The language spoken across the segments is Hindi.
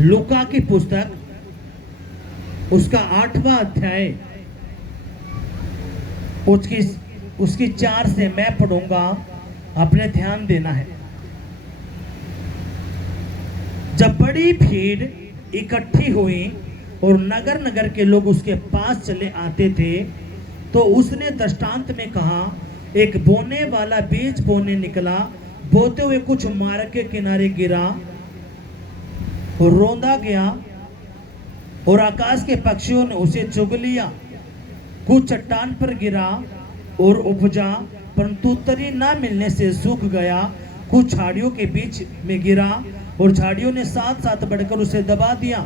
लूका की पुस्तक उसका 8वां अध्याय उसकी 4 से मैं पढ़ूंगा, अपने ध्यान देना है। जब बड़ी भीड़ इकट्ठी हुई और नगर नगर के लोग उसके पास चले आते थे, तो उसने दृष्टांत में कहा, एक बोने वाला बीज बोने निकला, बोते हुए कुछ मार्ग के किनारे गिरा और रौंदा गया और आकाश के पक्षियों ने उसे चुग लिया। कुछ चट्टान पर गिरा और उपजा, परंतु तरी न मिलने से सूख गया। कुछ झाड़ियों के बीच में गिरा और झाड़ियों ने साथ साथ बढ़कर उसे दबा दिया।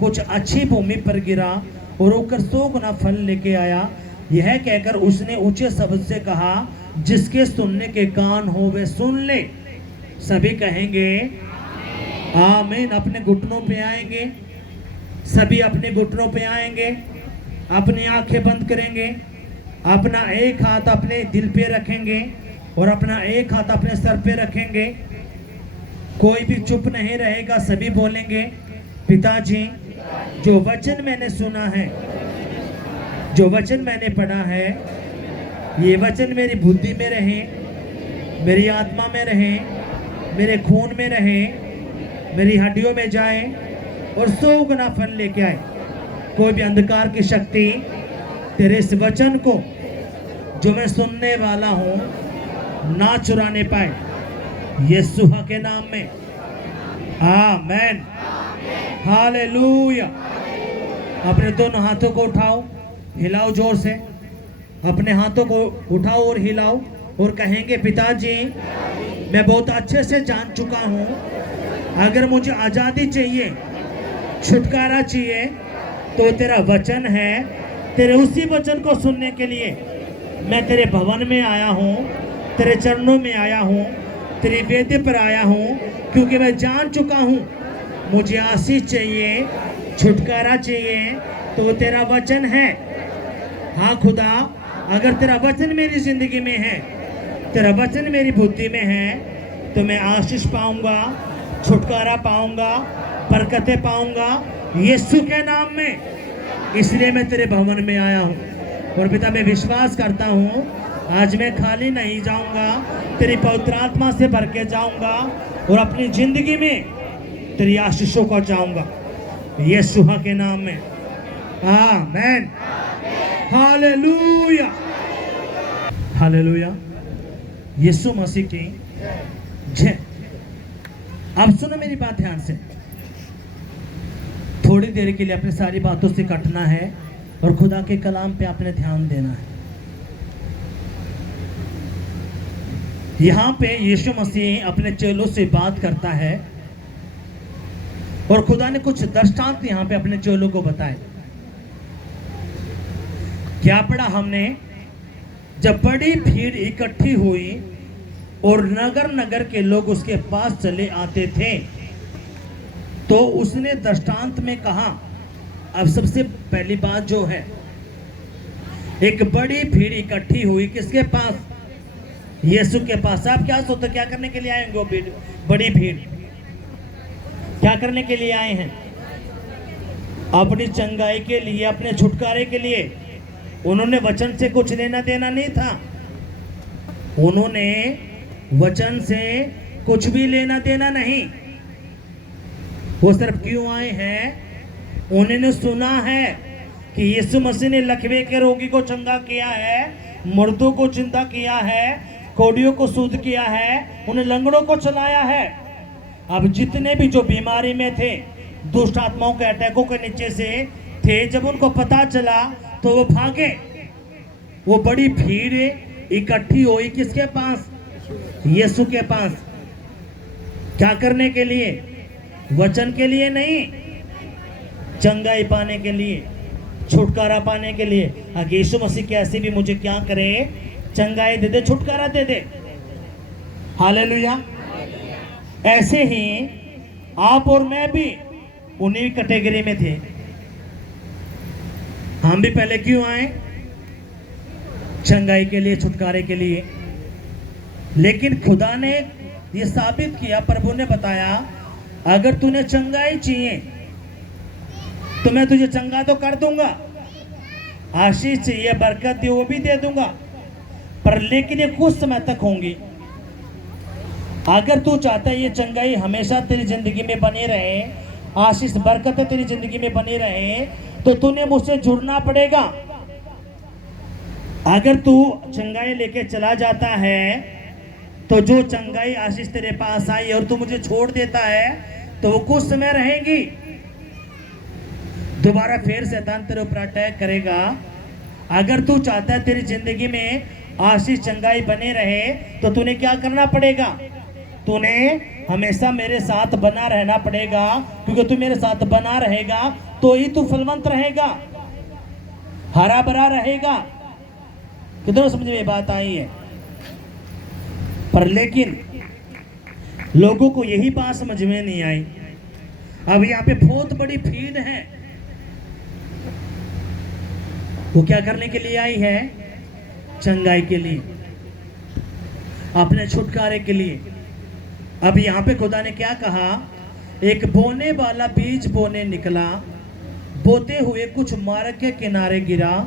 कुछ अच्छी भूमि पर गिरा और होकर 100 गुना फल लेके आया। यह कहकर उसने ऊंचे शब्द से कहा, जिसके सुनने के कान हो वे सुन ले। सभी कहेंगे आमीन। अपने घुटनों पे आएंगे, सभी अपने घुटनों पे आएंगे, अपनी आंखें बंद करेंगे, अपना एक हाथ अपने दिल पे रखेंगे और अपना एक हाथ अपने सर पे रखेंगे। कोई भी चुप नहीं रहेगा, सभी बोलेंगे, पिताजी जो वचन मैंने सुना है, जो वचन मैंने पढ़ा है, ये वचन मेरी बुद्धि में रहे, मेरी आत्मा में रहे, मेरे खून में रहे, मेरी हड्डियों में जाए और 100 गुना फल लेके आए। कोई भी अंधकार की शक्ति तेरे इस वचन को जो मैं सुनने वाला हूं ना चुराने पाए, यीशु के नाम में आमेन, हालेलुया। अपने दोनों हाथों को उठाओ, हिलाओ जोर से, अपने हाथों को उठाओ और हिलाओ और कहेंगे, पिताजी मैं बहुत अच्छे से जान चुका हूं, अगर मुझे आज़ादी चाहिए, छुटकारा चाहिए, तो तेरा वचन है। तेरे उसी वचन को सुनने के लिए मैं तेरे भवन में आया हूँ, तेरे चरणों में आया हूँ, तेरी वेदी पर आया हूँ, क्योंकि मैं जान चुका हूँ मुझे आशीष चाहिए, छुटकारा चाहिए, तो तेरा वचन है। हाँ खुदा, अगर तेरा वचन मेरी जिंदगी में है, तेरा वचन मेरी बुद्धि में है, तो मैं आशीष पाऊंगा, छुटकारा पाऊंगा, बरकतें पाऊंगा यीशु के नाम में। इसलिए मैं तेरे भवन में आया हूँ। और पिता मैं विश्वास करता हूँ आज मैं खाली नहीं जाऊंगा, तेरी पवित्र आत्मा से भर के जाऊंगा और अपनी जिंदगी में तेरी आशीषों को चाहूंगा यीशु के नाम में आमेन, हालेलुया, हालेलुया। यीशु मसीह की जय। अब सुनो मेरी बात ध्यान से। थोड़ी देर के लिए अपनी सारी बातों से कटना है और खुदा के कलाम पे आपने ध्यान देना है। यहाँ पे यीशु मसीह अपने चेलों से बात करता है और खुदा ने कुछ दृष्टांत यहाँ पे अपने चेलों को बताए। क्या पढ़ा हमने? जब बड़ी भीड़ इकट्ठी हुई और नगर नगर के लोग उसके पास चले आते थे, तो उसने दृष्टांत में कहा। अब सबसे पहली बात जो है, एक बड़ी भीड़ इकट्ठी हुई किसके पास? यीशु के पास। आप क्या सोचते, क्या करने के लिए आएंगे वो भीड़? बड़ी भीड़ क्या करने के लिए आए हैं? अपनी चंगाई के लिए, अपने छुटकारे के लिए। उन्होंने वचन से कुछ लेना देना नहीं था, उन्होंने वचन से कुछ भी लेना देना नहीं। वो सिर्फ क्यों आए हैं? उन्होंने सुना है कि यीशु मसीह ने लकवे के रोगी को चंगा किया है, मर्दों को जिंदा किया है, कोड़ियों को शुद्ध किया है, उन्हें लंगड़ों को चलाया है। अब जितने भी जो बीमारी में थे, दुष्ट आत्माओं के अटैकों के नीचे से थे, जब उनको पता चला तो वो भागे। वो बड़ी भीड़ इकट्ठी हुई किसके पास? यीशु के पास। क्या करने के लिए? वचन के लिए नहीं, चंगाई पाने के लिए, छुटकारा पाने के लिए। अगर यीशु मसीह कैसे भी मुझे क्या करे, चंगाई दे दे, छुटकारा दे दे। हालेलुया। ऐसे ही आप और मैं भी उन्हीं कैटेगरी में थे। हम भी पहले क्यों आए? चंगाई के लिए, छुटकारे के लिए। लेकिन खुदा ने ये साबित किया, प्रभु ने बताया अगर तूने चंगाई चाहिए तो मैं तुझे चंगा तो कर दूंगा, आशीष चाहिए, बरकत दे वो भी दे दूंगा, पर लेकिन ये कुछ समय तक होंगी। अगर तू चाहता है ये चंगाई हमेशा तेरी जिंदगी में बने रहे, आशीष बरकत तेरी जिंदगी में बने रहे, तो तूने मुझसे जुड़ना पड़ेगा। अगर तू चंगाई लेके चला जाता है तो जो चंगाई आशीष तेरे पास आई और तू मुझे छोड़ देता है तो वो कुछ समय रहेगी, दोबारा फिर शैतान तेरे ऊपर अटैक करेगा। अगर तू चाहता है तेरी जिंदगी में आशीष चंगाई बने रहे तो तूने क्या करना पड़ेगा, तूने हमेशा मेरे साथ बना रहना पड़ेगा, क्योंकि तू मेरे साथ बना रहेगा तो ही तू फलवंत रहेगा, हरा भरा रहेगा। कितनों समझ में बात आई है? पर लेकिन लोगों को यही बात समझ में नहीं आई। अब यहाँ पे बहुत बड़ी भीड़ है, वो क्या करने के लिए आई है? चंगाई के लिए, अपने छुटकारे के लिए। अब यहाँ पे खुदा ने क्या कहा, एक बोने वाला बीज बोने निकला, बोते हुए कुछ मार्ग के किनारे गिरा,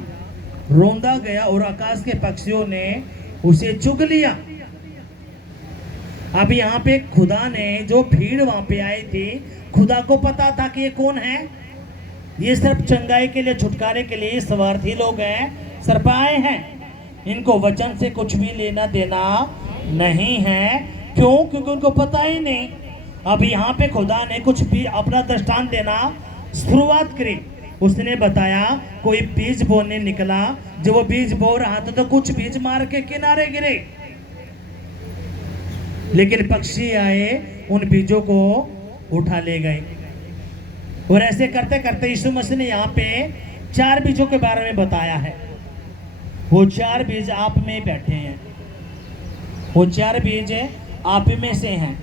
रोंदा गया और आकाश के पक्षियों ने उसे चुग लिया। अब यहाँ पे खुदा ने, जो भीड़ वहां पे आई थी, खुदा को पता था कि ये कौन है, ये सिर्फ चंगाई के लिए, छुटकारे के लिए स्वार्थी लोग हैं, सिर्फ आए हैं, इनको वचन से कुछ भी लेना देना नहीं है। क्यों? क्योंकि उनको पता ही नहीं। अब यहाँ पे खुदा ने कुछ भी अपना दृष्टांत देना शुरुआत करी। उसने बताया कोई बीज बोने निकला, जब वो बीज बो रहा था तो कुछ बीज मार के किनारे गिरे, लेकिन पक्षी आए उन बीजों को उठा ले गए। और ऐसे करते करते यीशु मसीह ने यहाँ पे 4 बीजों के बारे में बताया है। वो 4 बीज आप में बैठे हैं, वो 4 बीज आप में से हैं।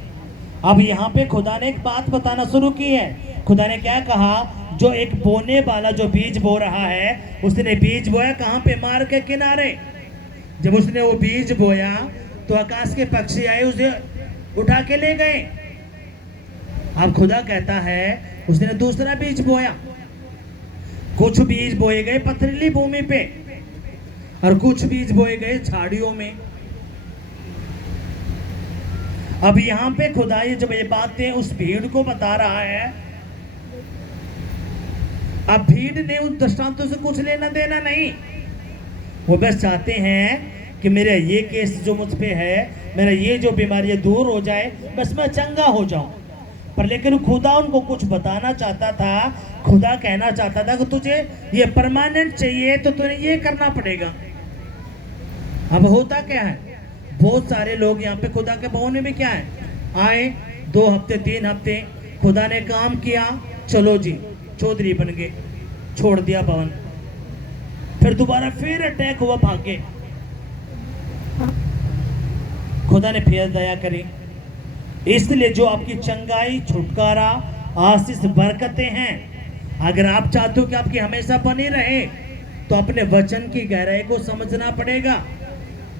अब यहाँ पे खुदा ने एक बात बताना शुरू की है। खुदा ने क्या कहा, जो एक बोने वाला जो बीज बो रहा है, उसने बीज बोया कहाँ पे? मार के किनारे। जब उसने वो बीज बोया तो आकाश के पक्षी आए, उसे उठा के ले गए। अब खुदा कहता है उसने दूसरा बीज बोया, कुछ बीज बोए गए पथरीली भूमि पे और कुछ बीज बोए गए झाड़ियों में। अब यहाँ पे खुदा ये जब ये बातें उस भीड़ को बता रहा है, अब भीड़ ने उन दृष्टांतों से कुछ लेना देना नहीं, वो बस चाहते हैं कि मेरा ये केस जो मुझ पे है, मेरा ये जो बीमारी दूर हो जाए, बस मैं चंगा हो जाऊं। पर लेकिन खुदा उनको कुछ बताना चाहता था। खुदा कहना चाहता था कि तुझे ये परमानेंट चाहिए तो तुझे ये करना पड़ेगा। अब होता क्या है, बहुत सारे लोग यहाँ पे खुदा के भवन में भी क्या है, आए 2 हफ्ते 3 हफ्ते, खुदा ने काम किया, चलो जी चौधरी बन गए, छोड़ दिया भवन, फिर दोबारा फिर अटैक हुआ, भागे। खुदा ने फिर दया करी। इसलिए जो आपकी चंगाई, छुटकारा, आशीष, बरकतें हैं, अगर आप चाहते हो कि आपकी हमेशा बनी रहे तो अपने वचन की गहराई को समझना पड़ेगा।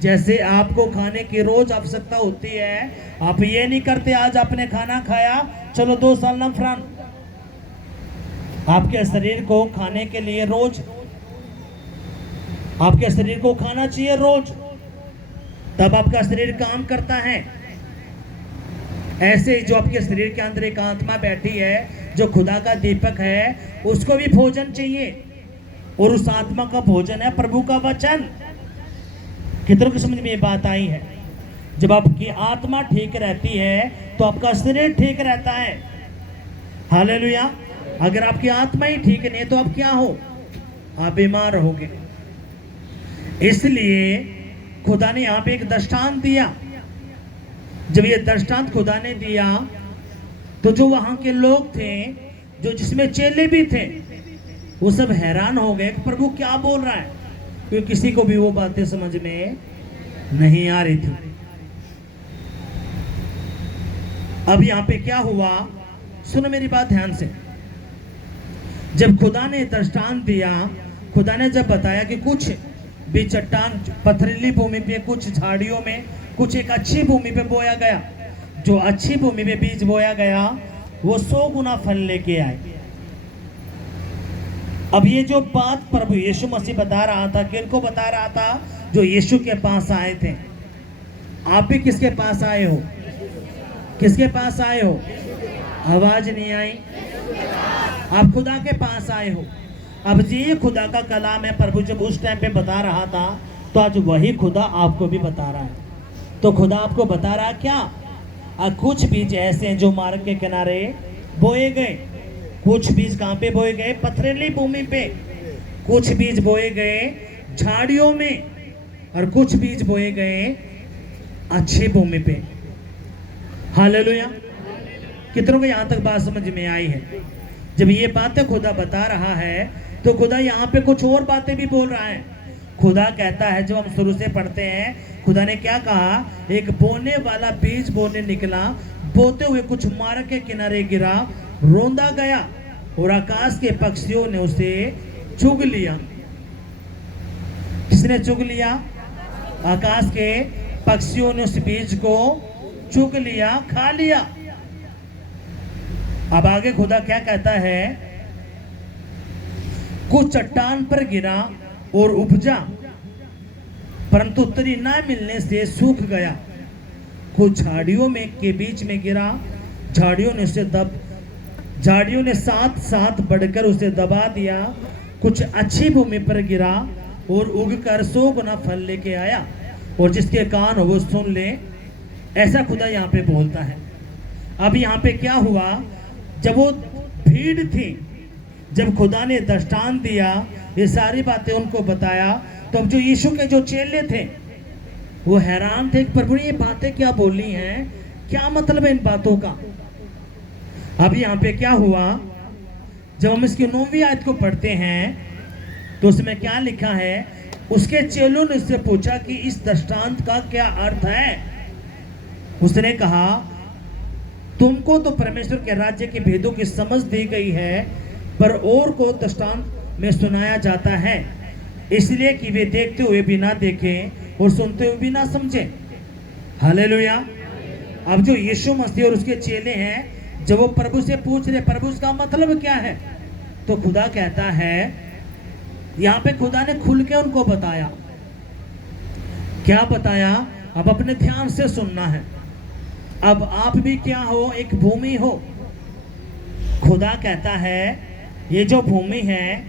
जैसे आपको खाने की रोज आवश्यकता होती है, आप ये नहीं करते आज आपने खाना खाया चलो 2 साल नफरान। आपके शरीर को खाने के लिए रोज, आपके शरीर को खाना चाहिए रोज, तब आपका शरीर काम करता है। ऐसे जो आपके शरीर के अंदर एक आत्मा बैठी है जो खुदा का दीपक है, उसको भी भोजन चाहिए, और उस आत्मा का भोजन है प्रभु का वचन। कितनों की समझ में ये बात आई है? जब आपकी आत्मा ठीक रहती है तो आपका शरीर ठीक रहता है। हालेलुया। अगर आपकी आत्मा ही ठीक नहीं तो आप क्या हो? आप बीमार रहोगे। इसलिए खुदा ने यहाँ पे एक दृष्टांत दिया। जब ये दृष्टांत खुदा ने दिया तो जो वहां के लोग थे, जो जिसमें चेले भी थे, वो सब हैरान हो गए कि प्रभु क्या बोल रहा है, क्योंकि किसी को भी वो बातें समझ में नहीं आ रही थी। अब यहाँ पे क्या हुआ, सुनो मेरी बात ध्यान से। जब खुदा ने दृष्टांत दिया, खुदा ने जब बताया कि कुछ भी चट्टान पथरीली भूमि पे, कुछ झाड़ियों में, कुछ एक अच्छी भूमि पे बोया गया। जो अच्छी भूमि पे बीज बोया गया वो 100 गुना फल लेके आए। अब ये जो बात प्रभु यीशु मसीह बता रहा था, किनको बता रहा था? जो यीशु के पास आए थे। आप भी किसके पास आए हो? किसके पास आए हो? आवाज नहीं आई। आप खुदा के पास आए हो। अब ये खुदा का कलाम है। प्रभु जब उस टाइम पे बता रहा था, तो आज वही खुदा आपको भी बता रहा है। तो खुदा आपको बता रहा है क्या? कुछ बीज ऐसे हैं जो मार्ग के किनारे बोए गए। कुछ बीज कहाँ पे बोए गए? पथरीली भूमि पे। कुछ बीज बोए गए झाड़ियों में, और कुछ बीज बोए गए अच्छी भूमि पे। हालेलुया। कितनों को यहाँ तक बात समझ में आई है? जब ये बातें खुदा बता रहा है, तो खुदा यहाँ पे कुछ और बातें भी बोल रहा है। खुदा कहता है, जब हम शुरू से पढ़ते हैं, खुदा ने क्या कहा? एक बोने वाला बीज बोने निकला, बोते हुए कुछ मार्ग के किनारे गिरा, रोंदा गया, और आकाश के पक्षियों ने उसे चुग लिया। किसने चुग लिया? आकाश के पक्षियों ने उस बीज को चुग लिया, खा लिया। अब आगे खुदा क्या कहता है? कुछ चट्टान पर गिरा और उपजा, परंतु तरी न मिलने से सूख गया। कुछ झाड़ियों में के बीच में गिरा, झाड़ियों ने साथ साथ बढ़कर उसे दबा दिया। कुछ अच्छी भूमि पर गिरा और उगकर 100 गुना फल लेके आया। और जिसके कान हो वो सुन ले। ऐसा खुदा यहाँ पे बोलता है। अब यहाँ पे क्या हुआ? जब वो भीड़ थी, जब खुदा ने दृष्टांत दिया, ये सारी बातें उनको बताया, तो अब जो यीशु के जो चेले थे वो हैरान थे, प्रभु ने ये बातें क्या बोली हैं, क्या मतलब है इन बातों का। अब यहाँ पे क्या हुआ? जब हम इसकी 9वीं आयत को पढ़ते हैं, तो उसमें क्या लिखा है? उसके चेलों ने उससे पूछा कि इस दृष्टांत का क्या अर्थ है। उसने कहा, तुमको तो परमेश्वर के राज्य के भेदों की समझ दी गई है, पर और को दृष्टांत में सुनाया जाता है, इसलिए कि वे देखते हुए भी ना देखें और सुनते हुए भी ना समझें। हालेलुया। अब जो यीशु मसीह और उसके चेले हैं, जब वो प्रभु से पूछ रहे, प्रभु इसका मतलब क्या है, तो खुदा कहता है, यहाँ पे खुदा ने खुल के उनको बताया। क्या बताया? अब अपने ध्यान से सुनना है। अब आप भी क्या हो? एक भूमि हो। खुदा कहता है, ये जो भूमि है,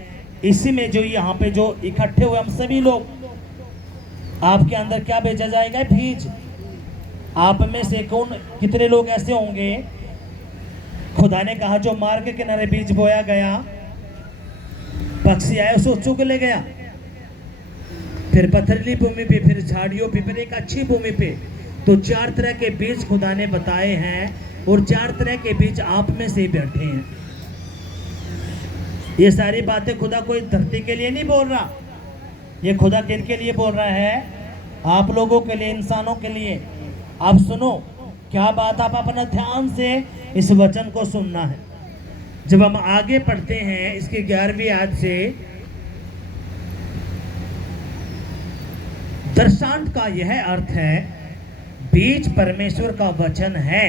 इसी में जो यहाँ पे जो इकट्ठे हुए हम सभी लोग, आपके अंदर क्या भेजा जाएगा? बीज। आप में से कौन, कितने लोग ऐसे होंगे? खुदा ने कहा, जो मार्ग के किनारे बीज बोया गया, पक्षी आए उसको चुग ले गया, फिर पथरीली भूमि पे, फिर झाड़ियों पे, फिर एक अच्छी भूमि पे। तो 4 तरह के बीज खुदा ने बताए हैं, और 4 तरह के बीज आप में से बैठे हैं। ये सारी बातें खुदा कोई धरती के लिए नहीं बोल रहा, ये खुदा किनके लिए बोल रहा है? आप लोगों के लिए, इंसानों के लिए। आप सुनो क्या बात, आप अपना ध्यान से इस वचन को सुनना है। जब हम आगे पढ़ते हैं इसकी 11वीं आयत से, दृष्टांत का यह अर्थ है, बीज परमेश्वर का वचन है।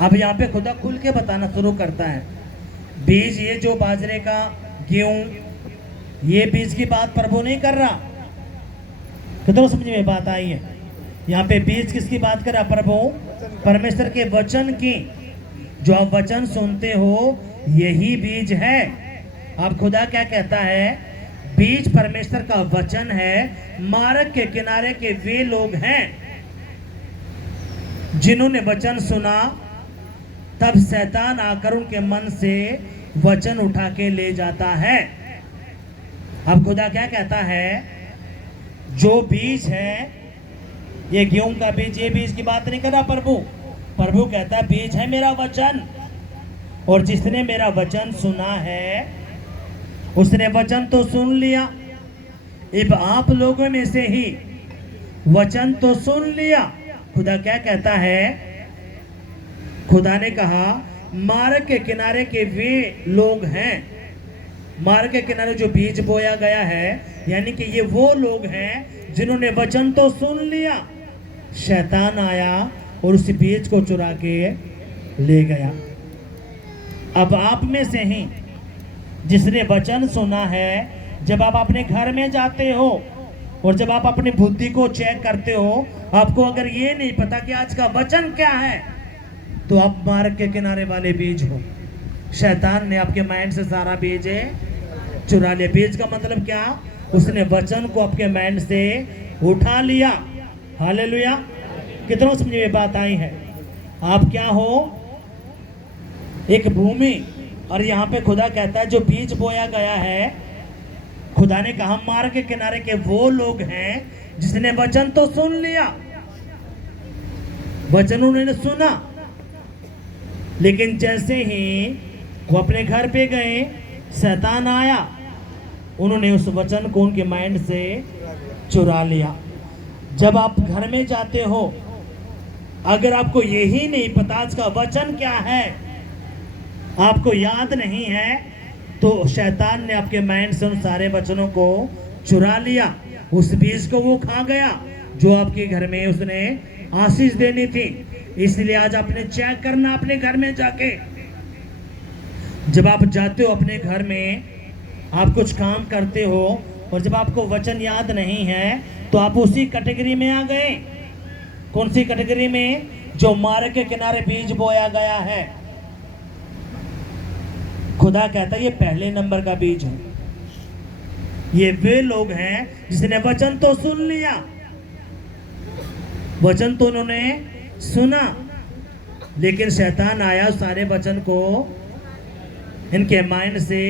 अब यहाँ पे खुदा खुल के बताना शुरू करता है। बीज, ये जो बाजरे का, गेहूं, ये बीज की बात प्रभु नहीं कर रहा। कितनों समझ में बात आई है? यहाँ पे बीज किसकी बात कर रहा? प्रभु परमेश्वर के वचन की। जो आप वचन सुनते हो, यही बीज है। अब खुदा क्या कहता है? बीज परमेश्वर का वचन है। मार्ग के किनारे के वे लोग हैं जिन्होंने वचन सुना, तब शैतान आकर उनके मन से वचन उठा के ले जाता है। अब खुदा क्या कहता है? जो बीज है, ये गेहूं का बीज, ये बीज की बात नहीं कर रहा प्रभु। प्रभु कहता है, बीज है मेरा वचन, और जिसने मेरा वचन सुना है, उसने वचन तो सुन लिया। अब आप लोगों में से ही वचन तो सुन लिया। खुदा क्या कहता है? खुदा ने कहा, मार्ग के किनारे के वे लोग हैं। मार्ग के किनारे जो बीज बोया गया है, यानी कि ये वो लोग हैं जिन्होंने वचन तो सुन लिया, शैतान आया और उस बीज को चुरा के ले गया। अब आप में से ही जिसने वचन सुना है, जब आप अपने घर में जाते हो और जब आप अपनी बुद्धि को चेक करते हो, आपको अगर ये नहीं पता कि आज का वचन क्या है, तो आप मार्ग के किनारे वाले बीज हो। शैतान ने आपके माइंड से सारा बीज चुरा लिया। बीज का मतलब क्या? उसने वचन को आपके माइंड से उठा लिया। हालेलुया। कितनों समझ में बात आई है? आप क्या हो? एक भूमि। और यहाँ पे खुदा कहता है जो बीज बोया गया है, खुदा ने कहा मार्ग के किनारे के वो लोग हैं जिसने वचन तो सुन लिया, वचन उन्होंने सुना, लेकिन जैसे ही वो अपने घर पे गए, शैतान आया, उन्होंने उस वचन को उनके माइंड से चुरा लिया। जब आप घर में जाते हो, अगर आपको यही नहीं पता आज का वचन क्या है, आपको याद नहीं है, तो शैतान ने आपके माइंड से उन सारे वचनों को चुरा लिया। उस बीज को वो खा गया जो आपके घर में उसने आशीष देनी थी। इसलिए आज आपने चेक करना अपने घर में जाके। जब आप जाते हो अपने घर में, आप कुछ काम करते हो और जब आपको वचन याद नहीं है, तो आप उसी कैटेगरी में आ गए। कौन सी कैटेगरी में? जो मार्ग के किनारे बीज बोया गया है। खुदा कहता है ये पहले नंबर का बीज है। ये वे लोग हैं जिसने वचन तो सुन लिया, वचन तो उन्होंने सुना, लेकिन शैतान आया सारे वचन को इनके माइंड से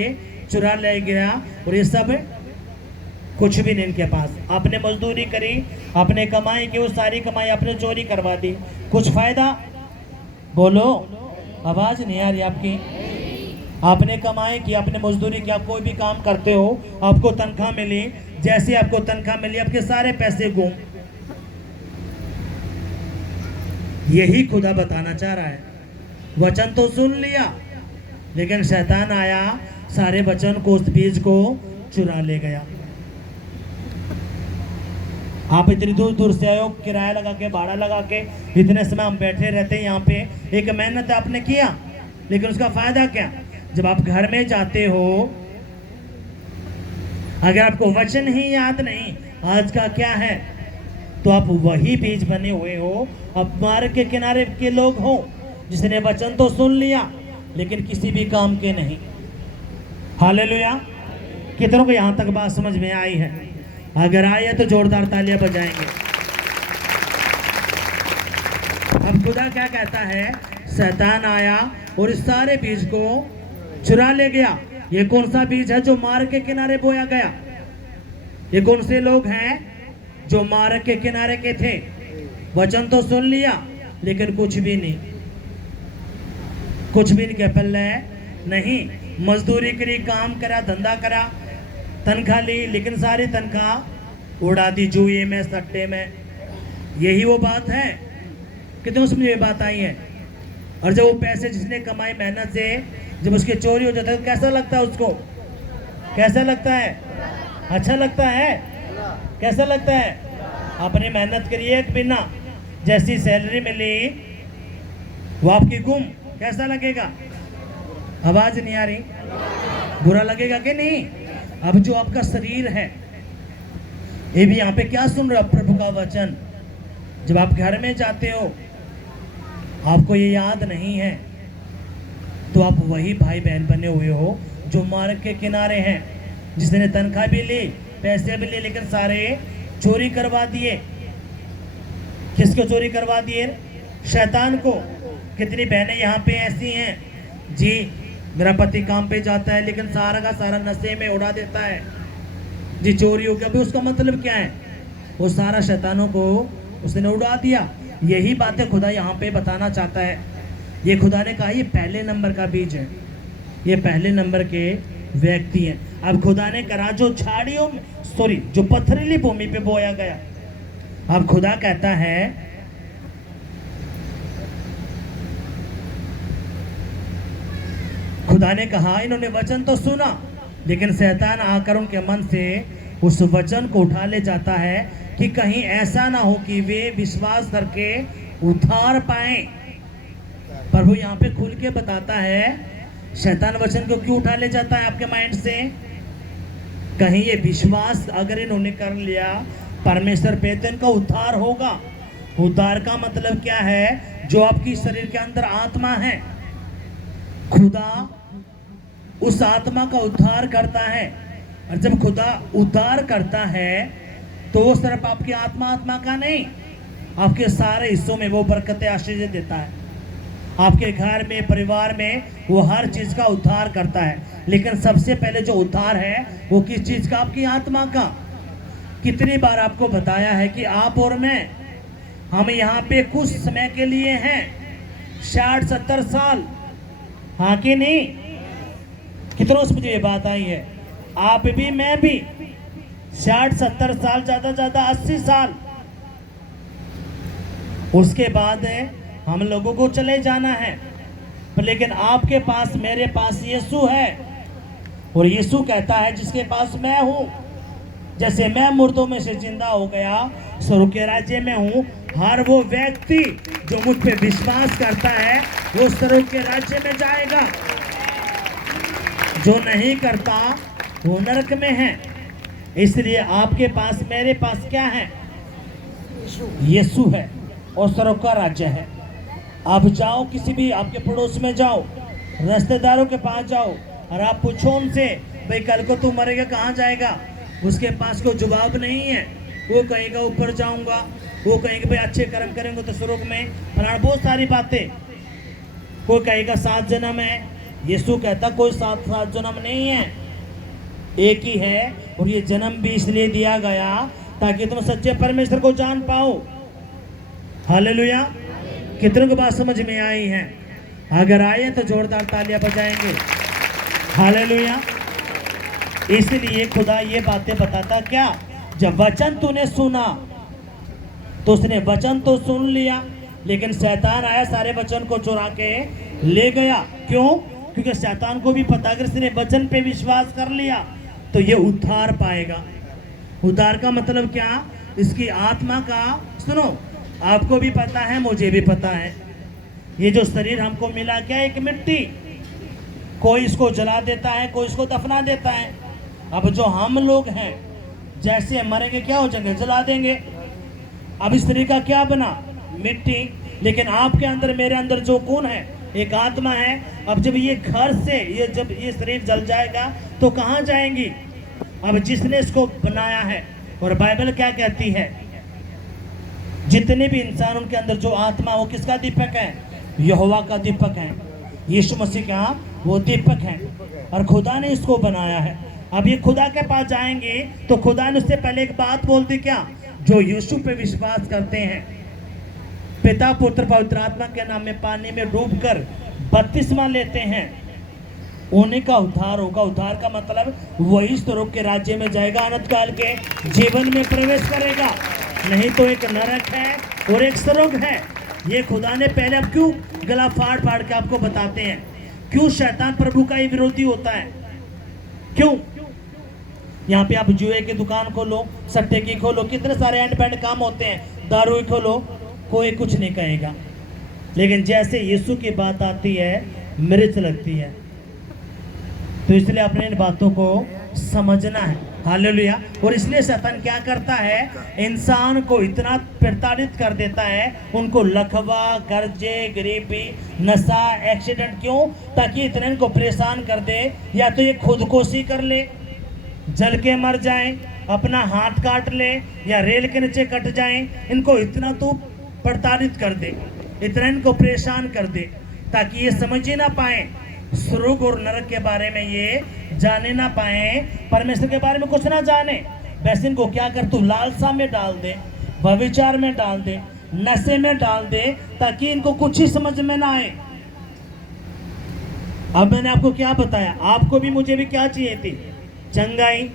चुरा ले गया और ये सब कुछ भी नहीं इनके पास। आपने मजदूरी करी, आपने कमाई की, वो सारी कमाई आपने चोरी करवा दी। कुछ फायदा? बोलो, आवाज नहीं आ रही आपकी। आपने कमाई की, आपने मजदूरी की, आप कोई भी काम करते हो, आपको तनख्वाह मिली, जैसे आपको तनख्वाह मिली आपके सारे पैसे गुम। यही खुदा बताना चाह रहा है। वचन तो सुन लिया, लेकिन शैतान आया, सारे वचन को, उस बीज को चुरा ले गया। आप इतनी दूर दूर से आए हो, किराया लगा के, भाड़ा लगा के, इतने समय हम बैठे रहते हैं यहाँ पे। एक मेहनत आपने किया, लेकिन उसका फायदा क्या? जब आप घर में जाते हो, अगर आपको वचन ही याद नहीं आज का क्या है, तो आप वही बीज बने हुए हो। अब मार्ग के किनारे के लोग हो जिसने वचन तो सुन लिया, लेकिन किसी भी काम के नहीं। हालेलुया। कितनों को यहाँ तक बात समझ में आई है? अगर आई है तो जोरदार तालियां बजाएंगे। अब खुदा क्या कहता है? शैतान आया और इस सारे बीज को चुरा ले गया। ये कौन सा बीज है जो मार्ग के किनारे बोया गया? ये कौन से लोग हैं जो मार्ग के किनारे के थे? वचन तो सुन लिया, लेकिन कुछ भी नहीं, कुछ भी इनके पल्ले नहीं। मजदूरी करी, काम करा, धंधा करा, तनख्वाह ली, लेकिन सारी तनख्वाह उड़ा दी जुए में, सट्टे में। यही वो बात है। कितनों समझ में बात आई है? और जब वो पैसे जिसने कमाए मेहनत से, जब उसके चोरी हो जाता है तो कैसा लगता है उसको? कैसा लगता है? अच्छा लगता है? कैसा लगता है? अपनी मेहनत करिए, एक बिना जैसी सैलरी मिली वो आपकी गुम, कैसा लगेगा? आवाज नहीं आ रही? बुरा लगेगा कि नहीं? अब जो आपका शरीर है, ये भी यहाँ पे क्या सुन रहा? प्रभु का वचन। जब आप घर में जाते हो, आपको ये याद नहीं है, तो आप वही भाई बहन बने हुए हो जो मार्ग के किनारे हैं, जिसने तनख्वाह भी ली, पैसे भी लिए, लेकिन सारे चोरी करवा दिए। किसको चोरी करवा दिए? शैतान को। कितनी बहनें यहाँ पे ऐसी हैं जी, मेरा पति काम पे जाता है लेकिन सारा का सारा नशे में उड़ा देता है जी, चोरी हो गया। अभी उसका मतलब क्या है? वो सारा शैतानों को उसने उड़ा दिया। यही बातें खुदा यहाँ पे बताना चाहता है। ये खुदा ने कहा ये पहले नंबर का बीज है, ये पहले नंबर के व्यक्ति हैं। अब खुदा ने कहा जो झाड़ियों में, जो पथरीली भूमि पे बोया गया। अब खुदा कहता है खुदा ने कहा इन्होंने वचन तो सुना, लेकिन शैतान आकर उनके मन से उस वचन को उठा ले जाता है कि कहीं ऐसा ना हो कि वे विश्वास करके उद्धार पाएं। प्रभु यहाँ पे खुल के बताता है, शैतान वचन को क्यों उठा ले जाता है आपके माइंड से? कहीं ये विश्वास अगर इन्होंने कर लिया परमेश्वर पे तो इनका उद्धार होगा। उद्धार का मतलब क्या है? जो आपकी शरीर के अंदर आत्मा है, खुदा उस आत्मा का उद्धार करता है। और जब खुदा उद्धार करता है तो वो सिर्फ आपकी आत्मा का नहीं, आपके सारे हिस्सों में वो बरकतें आशीष देता है। आपके घर में, परिवार में वो हर चीज का उद्धार करता है। लेकिन सबसे पहले जो उद्धार है वो किस चीज का? आपकी आत्मा का। कितनी बार आपको बताया है कि आप और मैं, हम यहाँ पे कुछ समय के लिए हैं, 60-70 साल, हाँ कि नहीं? कितनों से मुझे ये बात आई है? आप भी मैं भी 60-70 साल, ज्यादा 80 साल। उसके बाद हम लोगों को चले जाना है। लेकिन आपके पास, मेरे पास यीशु है, और यीशु कहता है जिसके पास मैं हूं, जैसे मैं मुर्दों में से जिंदा हो गया, स्वर्ग के राज्य में हूं, हर वो व्यक्ति जो मुझ पे विश्वास करता है वो स्वर्ग के राज्य में जाएगा। जो नहीं करता वो नरक में है। इसलिए आपके पास, मेरे पास क्या है? यीशु है और स्वर्ग का राज्य है। आप जाओ, किसी भी आपके पड़ोस में जाओ, रिश्तेदारों के पास जाओ, और आप पूछो उनसे, भाई कल को तू मरेगा, कहाँ जाएगा? उसके पास कोई जवाब नहीं है। वो कहेगा ऊपर जाऊंगा, वो कहेगा भाई अच्छे कर्म करेंगे तो स्वर्ग में, फलाना बहुत सारी बातें। कोई कहेगा 7 जन्म है। यीशु कहता कोई 7 जन्म नहीं है, एक ही है। और ये जन्म भी इसलिए दिया गया ताकि तुम सच्चे परमेश्वर को जान पाओ। हालेलुया। कितनों को बात समझ में आई है? अगर आए तो जोरदार तालियां बजाएंगे। हालेलुया। इसलिए खुदा ये बातें बताता क्या? जब वचन तूने सुना तो उसने वचन तो सुन लिया, लेकिन शैतान आया, सारे वचन को चुरा के ले गया। क्यों? क्योंकि शैतान को भी पता अगर इसने वचन पे विश्वास कर लिया तो ये उद्धार पाएगा। उद्धार का मतलब क्या? इसकी आत्मा का, सुनो, आपको भी पता है, मुझे भी पता है, ये जो शरीर हमको मिला क्या? एक मिट्टी। कोई इसको जला देता है, कोई इसको दफना देता है। अब जो हम लोग हैं, जैसे मरेंगे क्या हो जाएंगे? जला देंगे। अब इस शरीर का क्या बना? मिट्टी। लेकिन आपके अंदर, मेरे अंदर जो कौन है? एक आत्मा है। अब जब ये घर से, जब ये शरीर जल जाएगा तो कहाँ जाएंगी? अब जिसने इसको बनाया है, और बाइबल क्या कहती है? जितने भी इंसान, उनके अंदर जो आत्मा, वो किसका दीपक है? यहोवा का दीपक है। यीशु मसीह का वो दीपक है, और खुदा ने इसको बनाया है। अब ये खुदा के पास जाएंगे तो खुदा ने उससे पहले एक बात बोल दी क्या? जो यीशु पे विश्वास करते हैं, पिता, पुत्र, पवित्र आत्मा के नाम में पानी में डूबकर बपतिस्मा लेते हैं, उन्हीं का उद्धार होगा। उद्धार का मतलब वही स्वर्ग के राज्य में जाएगा, अनंत काल के जीवन में प्रवेश करेगा। नहीं तो एक नरक है और एक स्वर्ग है। ये खुदा ने पहले, अब क्यों गला फाड़ फाड़ के आपको बताते हैं? क्यों शैतान प्रभु का ही विरोधी होता है? क्यों? यहाँ पे आप जुए की दुकान खोलो, सट्टे की खोलो, कितने सारे एंड बैंड काम होते हैं, दारू खोलो, कोई कुछ नहीं कहेगा। लेकिन जैसे यीशु की बात आती है, मिर्च लगती है। तो इसलिए अपने इन बातों को समझना है। हालेलुया। और इसलिए शैतान क्या करता है? इंसान को इतना प्रताड़ित कर देता है, उनको लकवा, कर्जे, गरीबी, नशा, एक्सीडेंट। क्यों? ताकि इतने इनको परेशान कर दे, या तो ये खुदकुशी कर ले, जल के मर जाएं, अपना हाथ काट ले, या रेल के नीचे कट जाएं। इनको इतना तो प्रताड़ित कर दे, इतना इनको परेशान कर दे, ताकि ये समझ ही ना पाए स्वर्ग और नरक के बारे में, ये जाने ना पाए, परमेश्वर के बारे में कुछ ना जाने। वैसे इनको क्या कर, तू लालसा में डाल दे, व्यभिचार में डाल दे, नशे में डाल दे, ताकि इनको कुछ ही समझ में ना आए। अब मैंने आपको क्या बताया? आपको भी मुझे भी क्या चाहिए थी? चंगाई।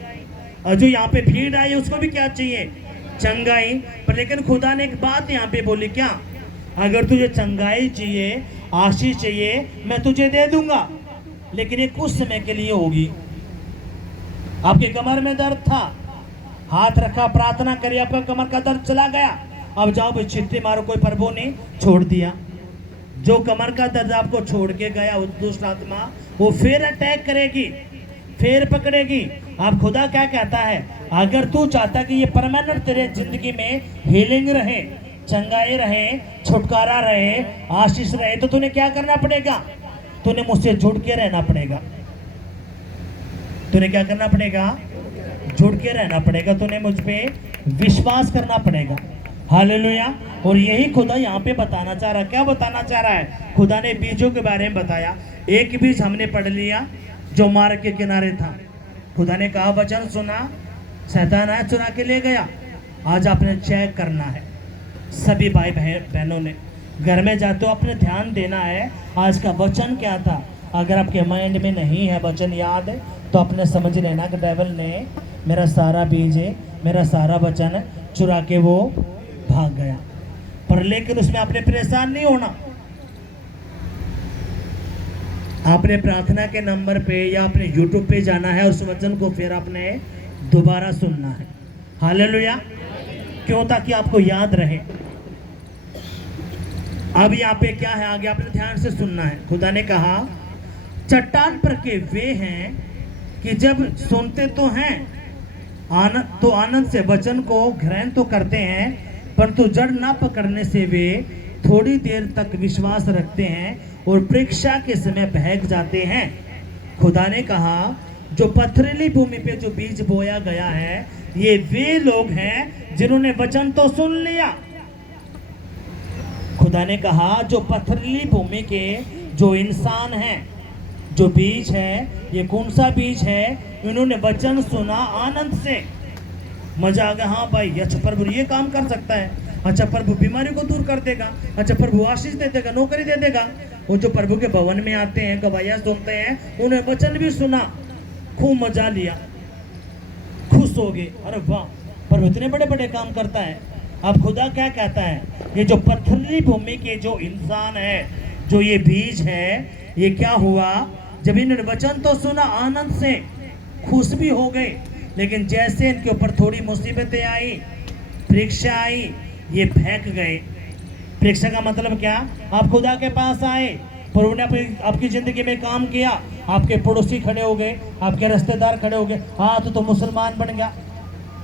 और जो यहाँ पे भीड़ आई उसको भी क्या चाहिए? चंगाई। पर लेकिन खुदा ने एक बात यहाँ पे बोली क्या? अगर तुझे चंगाई चाहिए, आशीष चाहिए, मैं तुझे दे दूंगा, लेकिन ये कुछ समय के लिए होगी। आपके कमर में दर्द था, हाथ रखा, प्रार्थना करी, आपका कमर का दर्द चला गया। अब जाओ भाई, छिट्टी मारो, कोई प्रभु ने छोड़ दिया। जो कमर का दर्द आपको छोड़ के गया उस दुष्ट आत्मा वो फिर अटैक करेगी, फिर पकड़ेगी। आप खुदा क्या कहता है, अगर तू चाहता कि ये परमानेंट तेरे जिंदगी में हीलिंग रहे, चंगाई रहे, छुटकारा रहे, आशीष रहे, तो तूने क्या करना पड़ेगा, तूने मुझसे जुड़ के रहना पड़ेगा। तूने क्या करना पड़ेगा, जुड़ के रहना पड़ेगा, तूने मुझ पे विश्वास करना पड़ेगा। हालेलुया। और यही खुदा यहाँ पे बताना चाह रहा है। क्या बताना चाह रहा है, खुदा ने बीजों के बारे में बताया। एक बीज हमने पढ़ लिया जो मार्ग के किनारे था। खुदा ने कहा वचन सुना, शैतान आया चुरा के ले गया। आज आपने चेक करना है, सभी भाई बहनों ने घर में जाते हो अपने ध्यान देना है आज का वचन क्या था। अगर आपके माइंड में नहीं है वचन याद तो अपने समझ लेना कि डेविल ने मेरा सारा बीज है, मेरा सारा वचन चुरा के वो भाग गया। पर लेकिन उसमें आपने परेशान नहीं होना। आपने प्रार्थना के नंबर पे या अपने YouTube पे जाना है, उस वचन को फिर आपने दोबारा सुनना है। हालेलुया। क्यों, ताकि आपको याद रहे। अब यहाँ पे क्या है, आगे आपने ध्यान से सुनना है। खुदा ने कहा चट्टान पर के वे हैं कि जब सुनते तो हैं आनंद से वचन को ग्रहण तो करते हैं, परंतु जड़ ना पकड़ने से वे थोड़ी देर तक विश्वास रखते हैं और परीक्षा के समय बहक जाते हैं। खुदा ने कहा जो पथरीली भूमि पे जो बीज बोया गया है, ये वे लोग हैं जिन्होंने वचन तो सुन लिया। खुदा ने कहा जो पथरीली भूमि के जो इंसान हैं, जो बीज है, ये कौन सा बीज है, इन्होंने वचन सुना आनंद से, मजा आ गया। हाँ भाई, अच्छा प्रभु ये काम कर सकता है, अच्छा प्रभु बीमारी को दूर कर देगा, अच्छा प्रभु आशीष दे देगा, नौकरी दे देगा। वो जो प्रभु के भवन में आते हैं, गवाहियां सुनते हैं, उन्हें वचन भी सुना, खूब मजा लिया, खुश हो गए, अरे वाह प्रभु इतने बड़े बड़े काम करता है। अब खुदा क्या कहता है, ये जो पथरीली भूमि के जो इंसान है, जो ये बीज है, ये क्या हुआ, जब इन्होंने वचन तो सुना आनंद से, खुश भी हो गए, लेकिन जैसे इनके ऊपर थोड़ी मुसीबतें आई, परीक्षा आई, ये फेंक गए। परीक्षा का मतलब क्या, आप खुदा के पास आए, प्रभु ने आपकी जिंदगी में काम किया, आपके पड़ोसी खड़े हो गए, आपके रिश्तेदार खड़े हो गए, हाँ तो मुसलमान बन गया,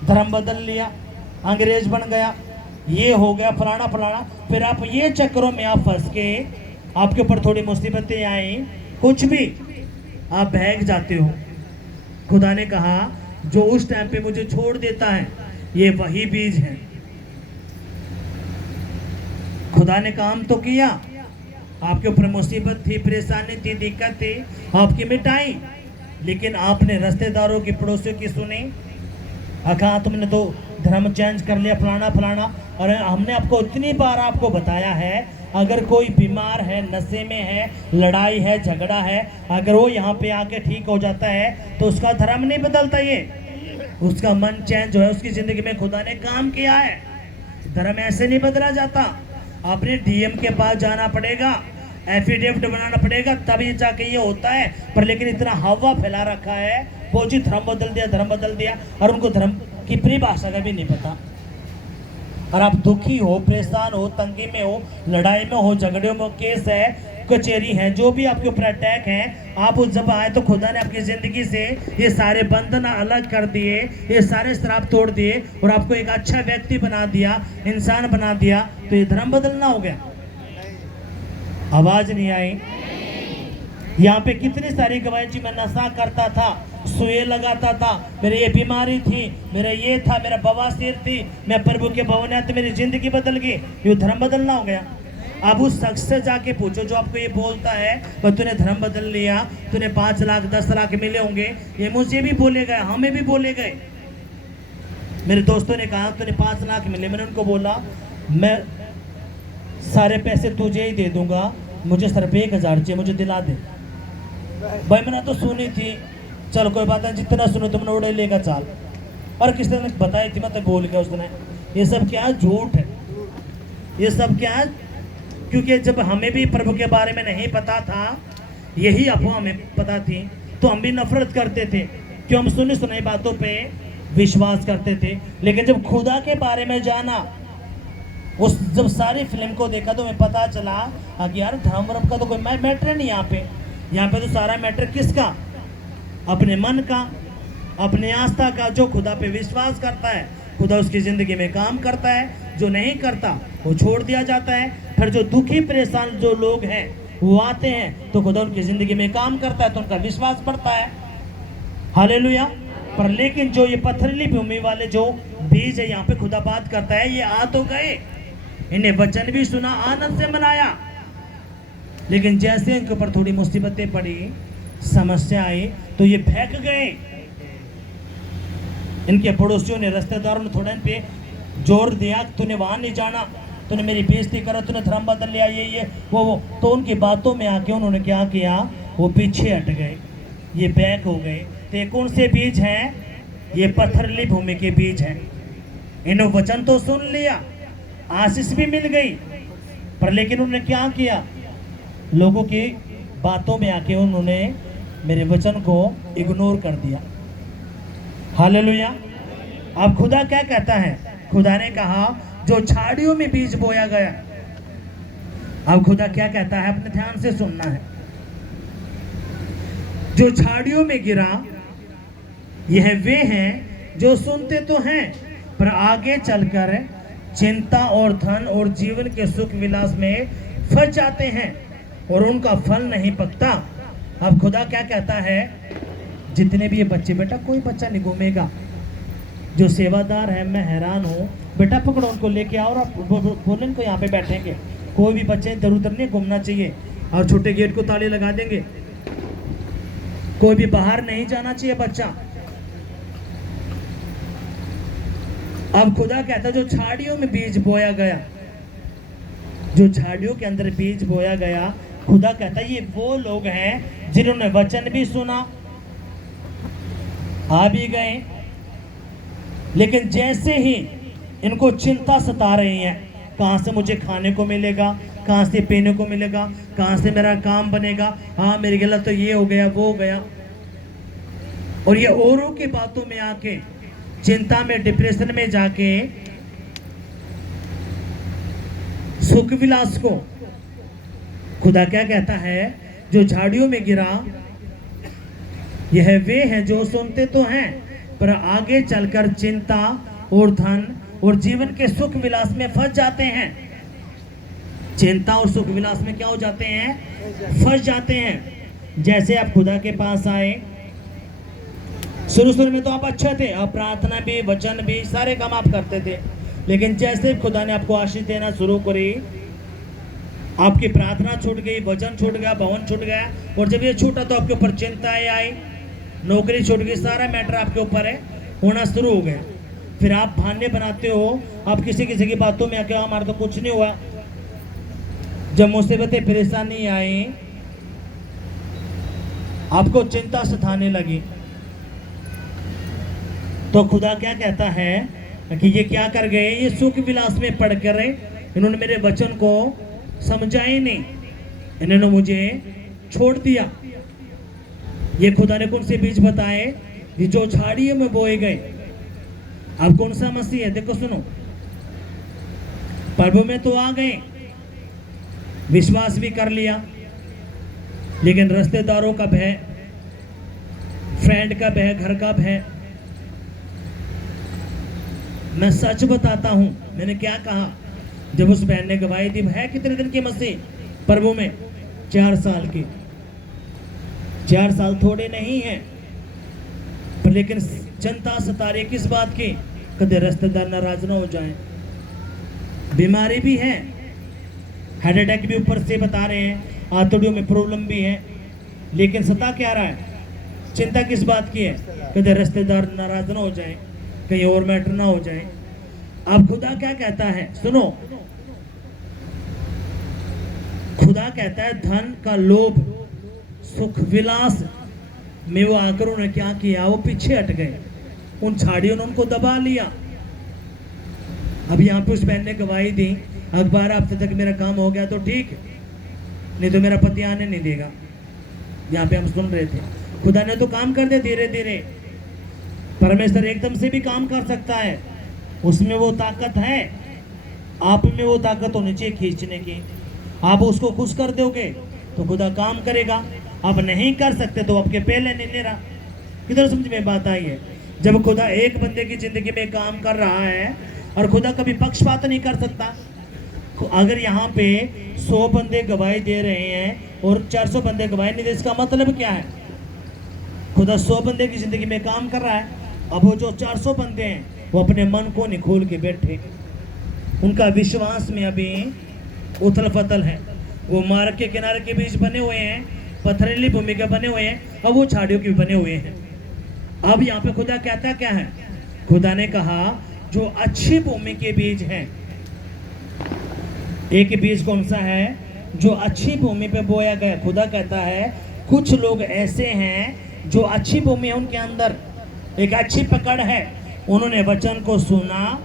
धर्म बदल लिया, अंग्रेज बन गया, ये हो गया फलाना फलाना। फिर आप ये चक्करों में आप फंस के, आपके ऊपर थोड़ी मुसीबतें आई, कुछ भी आप बहक जाते हो। खुदा ने कहा जो उस टाइम पे मुझे छोड़ देता है, ये वही बीज है। खुदा ने काम तो किया, आपके ऊपर मुसीबत थी, परेशानी थी, दिक्कत थी, आपकी मिटाई, लेकिन आपने रिश्तेदारों की, पड़ोसियों की सुनी। कहा तुमने तो धर्म चेंज कर लिया, फलाना फलाना। और हमने आपको इतनी बार आपको बताया है, अगर कोई बीमार है, नशे में है, लड़ाई है, झगड़ा है, अगर वो यहाँ पे आके ठीक हो जाता है तो उसका धर्म नहीं बदलता, ये उसका मन चेंज जो है, उसकी जिंदगी में खुदा ने काम किया है। धर्म ऐसे नहीं बदला जाता। आपने डीएम के पास जाना पड़ेगा, एफिडेविट बनाना पड़ेगा, तभी जाके ये होता है। पर लेकिन इतना हवा फैला रखा है, वो जी धर्म बदल दिया, धर्म बदल दिया, और उनको धर्म की परिभाषा का भी नहीं पता। और आप दुखी हो, परेशान हो, तंगी में हो, लड़ाई में हो, झगड़े में, केस है, कचेरी है, जो भी आपके ऊपर अटैक है, आप उस जब आए तो खुदा ने आपकी जिंदगी से ये सारे बंधन अलग कर दिए, ये सारे श्राप तोड़ दिए और आपको एक अच्छा व्यक्ति बना दिया, इंसान बना दिया। तो ये धर्म बदलना हो गया। आवाज नहीं आई। यहाँ पे कितनी सारी गवाही, जी मैं नशा करता था, सुई लगाता था, मेरे ये बीमारी थी, मेरा ये था, मेरा बवासीर थी, मैं प्रभु के भवन आया तो मेरी जिंदगी बदल गई। ये धर्म बदलना हो गया। अब उस शख्स से जाके पूछो जो आपको ये बोलता है पर तूने धर्म बदल लिया, तूने 5 लाख 10 लाख मिले होंगे, ये मुझे भी बोले गए, हमें भी बोले गए। मेरे दोस्तों ने कहा तूने 5 लाख मिले, मैंने उनको बोला मैं सारे पैसे तुझे ही दे दूंगा, मुझे सिर्फ 1000 चाहिए, मुझे दिला दे। भाई मैंने तो सुनी थी, चलो कोई बात नहीं, जितना सुनो तुमने उड़े लेगा चाल। और किसी ने बताई थी, मैं तो बोल गया उसने। ये सब क्या है, झूठ है, ये सब क्या है। क्योंकि जब हमें भी प्रभु के बारे में नहीं पता था, यही अफवाह हमें पता थी, तो हम भी नफरत करते थे, क्यों हम सुनी सुनाई बातों पे विश्वास करते थे। लेकिन जब खुदा के बारे में जाना, उस जब सारी फिल्म को देखा तो मैं पता चला कि यार धर्म वर्म का तो कोई मैटर नहीं यहाँ पे तो सारा मैटर किसका, अपने मन का, अपने आस्था का। जो खुदा पे विश्वास करता है खुदा उसकी ज़िंदगी में काम करता है, जो नहीं करता वो छोड़ दिया जाता है। फिर जो दुखी परेशान जो लोग हैं वो आते हैं तो खुदा उनकी ज़िंदगी में काम करता है, तो उनका विश्वास बढ़ता है। हालेलुया। पर लेकिन जो ये पथरीली भूमि वाले जो बीज है, यहाँ पे खुदा बात करता है, ये आ तो गए, इन्हें वचन भी सुना, आनंद से मनाया, लेकिन जैसे इनके ऊपर थोड़ी मुसीबतें पड़ी, समस्या आई, तो ये फेंक गए। इनके पड़ोसियों ने, रिश्तेदारों ने थोड़ा इन पे जोर दिया, तूने वहां नहीं जाना, तूने मेरी बेइज्जती करा, तूने धर्म बदल लिया, ये वो। तो उनकी बातों में आके उन्होंने क्या किया, वो पीछे हट गए, ये बैक हो गए। तो ये कौन से बीज हैं, ये पथरीली भूमि के बीज हैं। इन्होंने वचन तो सुन लिया, आशीष भी मिल गई, पर लेकिन उन्होंने क्या किया, लोगों की बातों में आके उन्होंने मेरे वचन को इग्नोर कर दिया। हालेलुया। अब खुदा क्या कहता है, खुदा ने कहा जो झाड़ियों में बीज बोया गया। अब खुदा क्या कहता है, अपने ध्यान से सुनना है। जो झाड़ियों में गिरा, यह वे हैं जो सुनते तो हैं पर आगे चलकर चिंता और धन और जीवन के सुख विलास में फंस जाते हैं और उनका फल नहीं पकता। अब खुदा क्या कहता है, जितने भी ये बच्चे, बेटा कोई बच्चा नहीं घूमेगा, जो सेवादार है, मैं हैरान हूँ, बेटा पकड़ो उनको, लेके आओ और आप बोले इनको यहाँ पे बैठेंगे। कोई भी बच्चे इधर उधर नहीं घूमना चाहिए, और छोटे गेट को ताले लगा देंगे, कोई भी बाहर नहीं जाना चाहिए बच्चा। अब खुदा कहता है जो झाड़ियों में बीज बोया गया, जो झाड़ियों के अंदर बीज बोया गया, खुदा कहता है ये वो लोग हैं जिन्होंने वचन भी सुना, आ भी गए, लेकिन जैसे ही इनको चिंता सता रही है, कहाँ से मुझे खाने को मिलेगा, कहाँ से पीने को मिलेगा, कहाँ से मेरा काम बनेगा, हाँ मेरी गलत तो ये हो गया वो हो गया, और ये औरों की बातों में आके चिंता में, डिप्रेशन में जाके सुख विलास को, खुदा क्या कहता है, जो झाड़ियों में गिरा, यह वे हैं जो सुनते तो हैं पर आगे चलकर चिंता और धन और जीवन के सुख विलास में फंस जाते हैं। चिंता और सुख विलास में क्या हो जाते हैं, फंस जाते हैं। जैसे आप खुदा के पास आए, शुरू में तो आप अच्छे थे, आप प्रार्थना भी, वचन भी, सारे काम आप करते थे, लेकिन जैसे खुदा ने आपको आशीष देना शुरू करी, आपकी प्रार्थना छूट गई, वचन छूट गया, भवन छूट गया, और जब ये छूटा तो आपके ऊपर चिंताएं आई, नौकरी छूट गई, सारा मैटर आपके ऊपर है होना शुरू हो गया। फिर आप बहाने बनाते हो, आप किसी की बातों में आके, हमारा तो कुछ नहीं हुआ। जब मुसीबतें परेशानी आई, आपको चिंता सताने लगी, तो खुदा क्या कहता है कि ये क्या कर गए, ये सुख विलास में पड़ कर इन्होंने मेरे वचन को समझा ही नहीं, इन्होंने मुझे छोड़ दिया। ये खुदा ने कौन से बीज बताए, ये जो झाड़ियों में बोए गए। अब कौन सा मसीह है, देखो सुनो, प्रभु में तो आ गए, विश्वास भी कर लिया, लेकिन रिश्तेदारों का भय, फ्रेंड का भय, घर का भय। मैं सच बताता हूं, मैंने क्या कहा, जब उस बहन ने गवाही दी, है कितने दिन की मसीह प्रभु में, 4 साल की। 4 साल थोड़े नहीं हैं, पर लेकिन चिंता सता रही किस बात की, कदे रिश्तेदार नाराज ना हो जाए, बीमारी भी है, हार्ट अटैक भी ऊपर से बता रहे हैं, आंतड़ियों में प्रॉब्लम भी है, लेकिन सता क्या रहा है, चिंता किस बात की है, कदे रिश्तेदार नाराज ना हो जाए, कहीं और मैटर ना हो जाए। अब खुदा क्या कहता है, सुनो, खुदा कहता है धन का लोभ, सुख विलास में वो आकर उन्होंने क्या किया, वो पीछे हट गए, उन झाड़ियों ने उनको दबा लिया। अब यहाँ पे उस बहन ने गवाही दी, अखबार हफ्ते तक मेरा काम हो गया तो ठीक, नहीं तो मेरा पति आने नहीं देगा। यहाँ पे हम सुन रहे थे, खुदा ने तो काम कर दिया धीरे धीरे। परमेश्वर एकदम से भी काम कर सकता है, उसमें वो ताकत है, आप में वो ताकत होनी चाहिए खींचने की। आप उसको खुश कर दोगे तो खुदा काम करेगा, आप नहीं कर सकते तो आपके पहले नहीं ले रहा। किधर समझ में बात आई है? जब खुदा एक बंदे की जिंदगी में काम कर रहा है और खुदा कभी पक्षपात नहीं कर सकता। अगर यहाँ पे 100 बंदे गवाही दे रहे हैं और 400 बंदे गवाही नहीं दे, इसका मतलब क्या है? खुदा 100 बंदे की जिंदगी में काम कर रहा है। अब वो जो 400 बंदे हैं वो अपने मन को नहीं खोल के बैठे, उनका विश्वास में अभी उथल पथल है। वो मार्ग के किनारे के बीच बने हुए हैं, पथरीली भूमि के बने हुए हैं, अब वो झाड़ियों के बने हुए हैं। अब यहाँ पे खुदा कहता क्या है? खुदा ने कहा जो अच्छी भूमि के बीज हैं। एक बीज कौन सा है? जो अच्छी भूमि पे बोया गया। खुदा कहता है कुछ लोग ऐसे हैं जो अच्छी भूमि है, उनके अंदर एक अच्छी पकड़ है, उन्होंने वचन को सुना,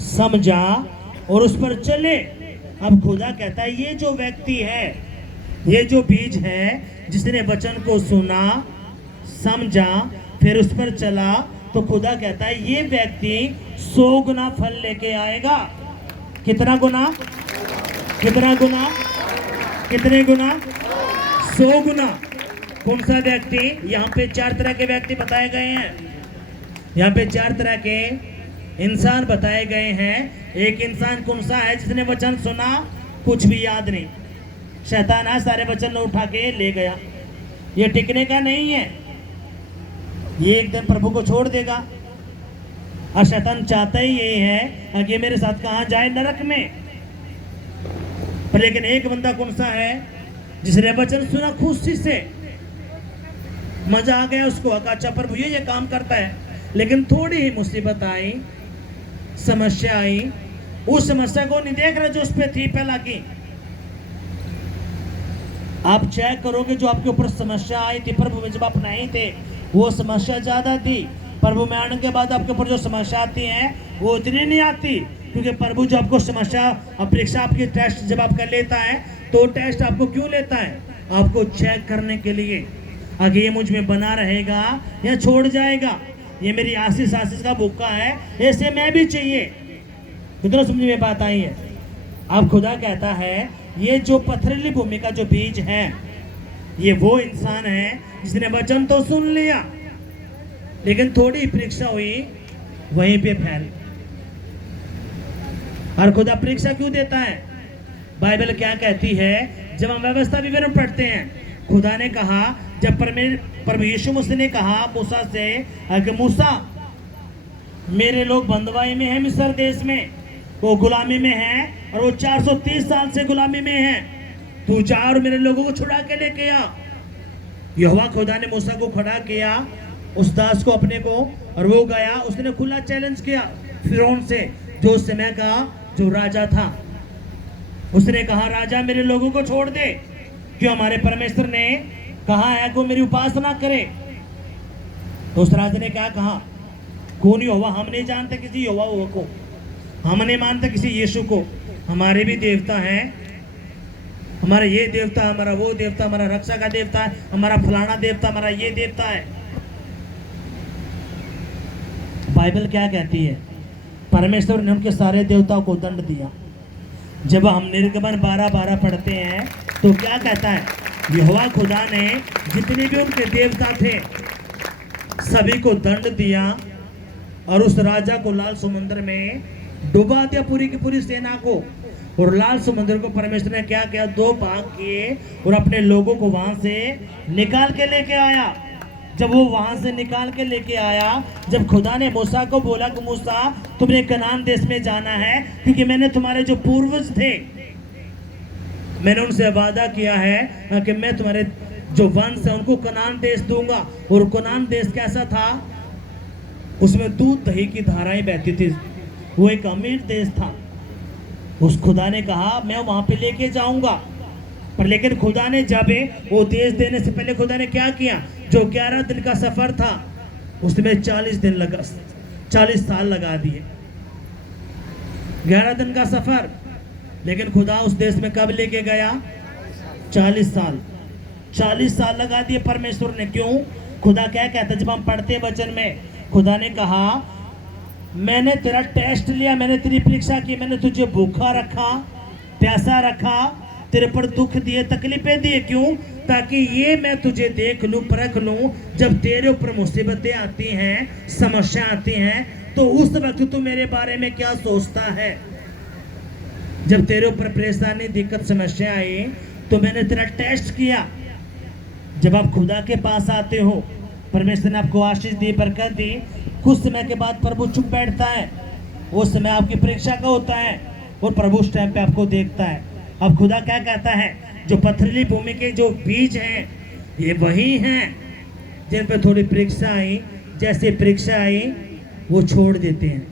समझा और उस पर चले। अब खुदा कहता है ये जो व्यक्ति है, ये जो बीज है, जिसने वचन को सुना, समझा, फिर उस पर चला, तो खुदा कहता है ये व्यक्ति 100 गुना फल लेके आएगा। कितना गुना? कितना गुना? कितने गुना? 100 गुना। कौन सा व्यक्ति? यहाँ पे 4 तरह के व्यक्ति बताए गए हैं। यहाँ पे 4 तरह के इंसान बताए गए हैं। एक इंसान कौन सा है? जिसने वचन सुना, कुछ भी याद नहीं, शैतान आज सारे वचन उठा के ले गया। ये टिकने का नहीं है, ये एक दिन प्रभु को छोड़ देगा। और शैतान चाहता ही यही है कि मेरे साथ कहाँ जाए, नरक में। पर लेकिन एक बंदा कौन सा है? जिसने वचन सुना, खुशी से मजा आ गया उसको, अच्छा प्रभु ये काम करता है। लेकिन थोड़ी ही मुसीबत आई, समस्या आई, उस समस्या को नहीं देख रहे जो उस पे थी पहला की। आप चेक करोगे जो आपके ऊपर समस्या आई थी प्रभु में जब आप नहीं थे, वो समस्या ज्यादा थी। प्रभु में आने के बाद आपके ऊपर जो समस्या आती है वो इतनी नहीं आती, क्योंकि प्रभु जो आपको समस्या, परीक्षा, आपकी टेस्ट जब आपका लेता है, तो टेस्ट आपको क्यों लेता है? आपको चेक करने के लिए, आगे ये मुझ में बना रहेगा या छोड़ जाएगा। ये मेरी आशीष का भूखा है, ऐसे मैं भी चाहिए। कितना समझ में बात आई है? अब खुदा कहता है ये जो पथरीली भूमि का जो बीज है, ये वो इंसान है जिसने वचन तो सुन लिया, लेकिन थोड़ी परीक्षा हुई, वहीं पे फैल। और खुदा परीक्षा क्यों देता है? बाइबल क्या कहती है? जब हम व्यवस्था विवरण पढ़ते हैं, खुदा ने कहा, जब प्रभु यीशु मसीह ने कहा मूसा से कि मूसा, मेरे लोग बंदवाई में हैं, मिस्र देश में वो गुलामी में हैं, और वो 430 साल से गुलामी में हैं। तू जा और मेरे लोगों को छुड़ा के लेके आ। यहोवा खुदा ने मूसा को खड़ा किया, उस दास को अपने को, और वो गया। उसने खुला चैलेंज किया फिरौन से, जो उस समय का जो राजा था। उसने कहा, राजा मेरे लोगों को छोड़ दे, क्यों हमारे परमेश्वर ने कहा है कि वो मेरी उपासना करे। तो उस राजा ने क्या कहा? कौन यहोवा? हम नहीं जानते किसी यहोवा को, हम नहीं मानते किसी यीशु को। हमारे भी देवता हैं, हमारा ये देवता, हमारा वो देवता, हमारा रक्षा का देवता है, हमारा फलाना देवता, हमारा ये देवता है। बाइबल क्या कहती है? परमेश्वर ने उनके सारे देवताओं को दंड दिया। जब हम निर्गमन 12:12 पढ़ते हैं तो क्या कहता है? यहोवा खुदा ने जितने भी उनके देवता थे सभी को दंड दिया, और उस राजा को लाल समुद्र में डुबा दिया, पूरी की पूरी सेना को। और लाल समुद्र को परमेश्वर ने क्या किया? 2 भाग किए और अपने लोगों को वहां से निकाल के लेके आया। जब वो वहां से निकाल के लेके आया, जब खुदा ने मूसा को बोला कि मूसा तुमने कनान देश में जाना है, क्योंकि मैंने तुम्हारे जो पूर्वज थे, मैंने उनसे वादा किया है कि मैं तुम्हारे जो वंश है उनको कनान देश दूंगा। और कनान देश कैसा था? उसमें दूध दही की धाराएं बहती थी, वो एक अमीर देश था। उस खुदा ने कहा मैं वहां पे लेके जाऊंगा। पर लेकिन खुदा ने जब वो देश देने से पहले खुदा ने क्या किया? जो 11 दिन का सफर था उसमें 40 दिन लगा, 40 साल लगा दिए। 11 दिन का सफर, लेकिन खुदा उस देश में कब लेके गया? 40 साल। 40 साल लगा दिए परमेश्वर ने। क्यों? खुदा क्या कहता? जब हम पढ़ते वचन में, खुदा ने कहा मैंने तेरा टेस्ट लिया, मैंने तेरी परीक्षा की, मैंने तुझे भूखा रखा, प्यासा रखा, तेरे पर दुख दिए, तकलीफें दिए। क्यों? ताकि ये मैं तुझे देख लूं, परख लूं। जब तेरे ऊपर मुसीबतें आती हैं, समस्या आती हैं, तो उस वक्त तू मेरे बारे में क्या सोचता है। जब तेरे ऊपर परेशानी, दिक्कत, समस्या आई, तो मैंने तेरा टेस्ट किया। जब आप खुदा के पास आते हो, परमेश्वर ने आपको आशीष दी, बरकत दी, कुछ समय के बाद प्रभु चुप बैठता है। उस समय आपकी परीक्षा का होता है और प्रभु उस टाइम पे आपको देखता है। अब खुदा क्या कहता है, जो पथरीली भूमि के जो बीज हैं, ये वही हैं जिन पे थोड़ी परीक्षा आई। जैसे परीक्षा आई वो छोड़ देते हैं।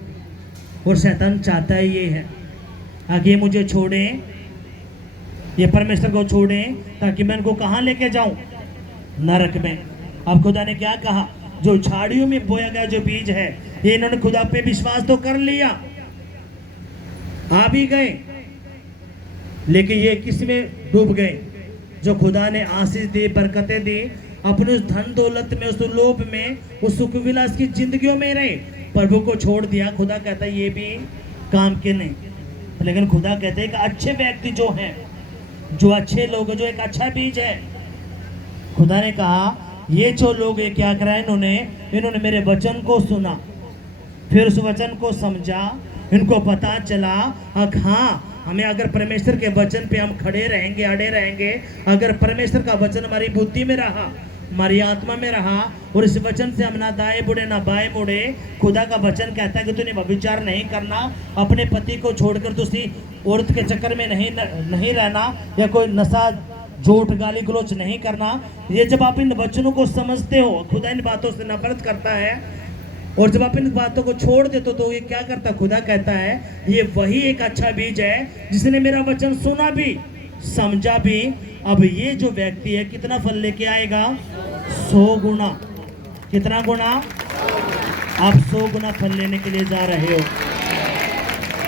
और शैतान चाहता है ये है, आगे मुझे छोड़ें, ये परमेश्वर को छोड़ें, ताकि मैं इनको कहाँ लेके जाऊं? नरक में। अब खुदा ने क्या कहा, जो झाड़ियों में बोया गया जो बीज है, ये इन्होंने खुदा पे विश्वास तो कर लिया, आ भी गए, लेकिन ये किस में डूब गए? जो खुदा ने आशीष दी, बरकतें दी, अपने उस धन दौलत में, उस लोभ में, उस सुख विलास की जिंदगियों में रहे, प्रभु को छोड़ दिया। खुदा कहता है ये भी काम के नहीं। लेकिन खुदा कहते हैं कि अच्छे व्यक्ति जो हैं, जो अच्छे लोग, जो एक अच्छा बीज है, खुदा ने कहा ये जो लोग ये क्या करा, इन्होंने मेरे वचन को सुना, फिर उस वचन को समझा, इनको पता चला हाँ, हमें अगर परमेश्वर के वचन पे हम खड़े रहेंगे, अड़े रहेंगे, अगर परमेश्वर का वचन हमारी बुद्धि में रहा, हमारी आत्मा में रहा, और इस वचन से हम ना दाएं मुड़े ना बाएं मुड़े। खुदा का वचन कहता है कि तूने व्यभिचार नहीं करना, अपने पति को छोड़कर दूसरी औरत के चक्कर में नहीं रहना, या कोई नशा, झूठ, गाली गलौज नहीं करना। ये जब आप इन वचनों को समझते हो, खुदा इन बातों से नफरत करता है, और जब आप इन बातों को छोड़ देते हो, तो ये क्या करता? खुदा कहता है ये वही एक अच्छा बीज है जिसने मेरा वचन सुना भी, समझा भी। अब ये जो व्यक्ति है कितना फल लेके आएगा? 100 गुना। कितना गुना? आप 100 गुना फल लेने के लिए जा रहे हो।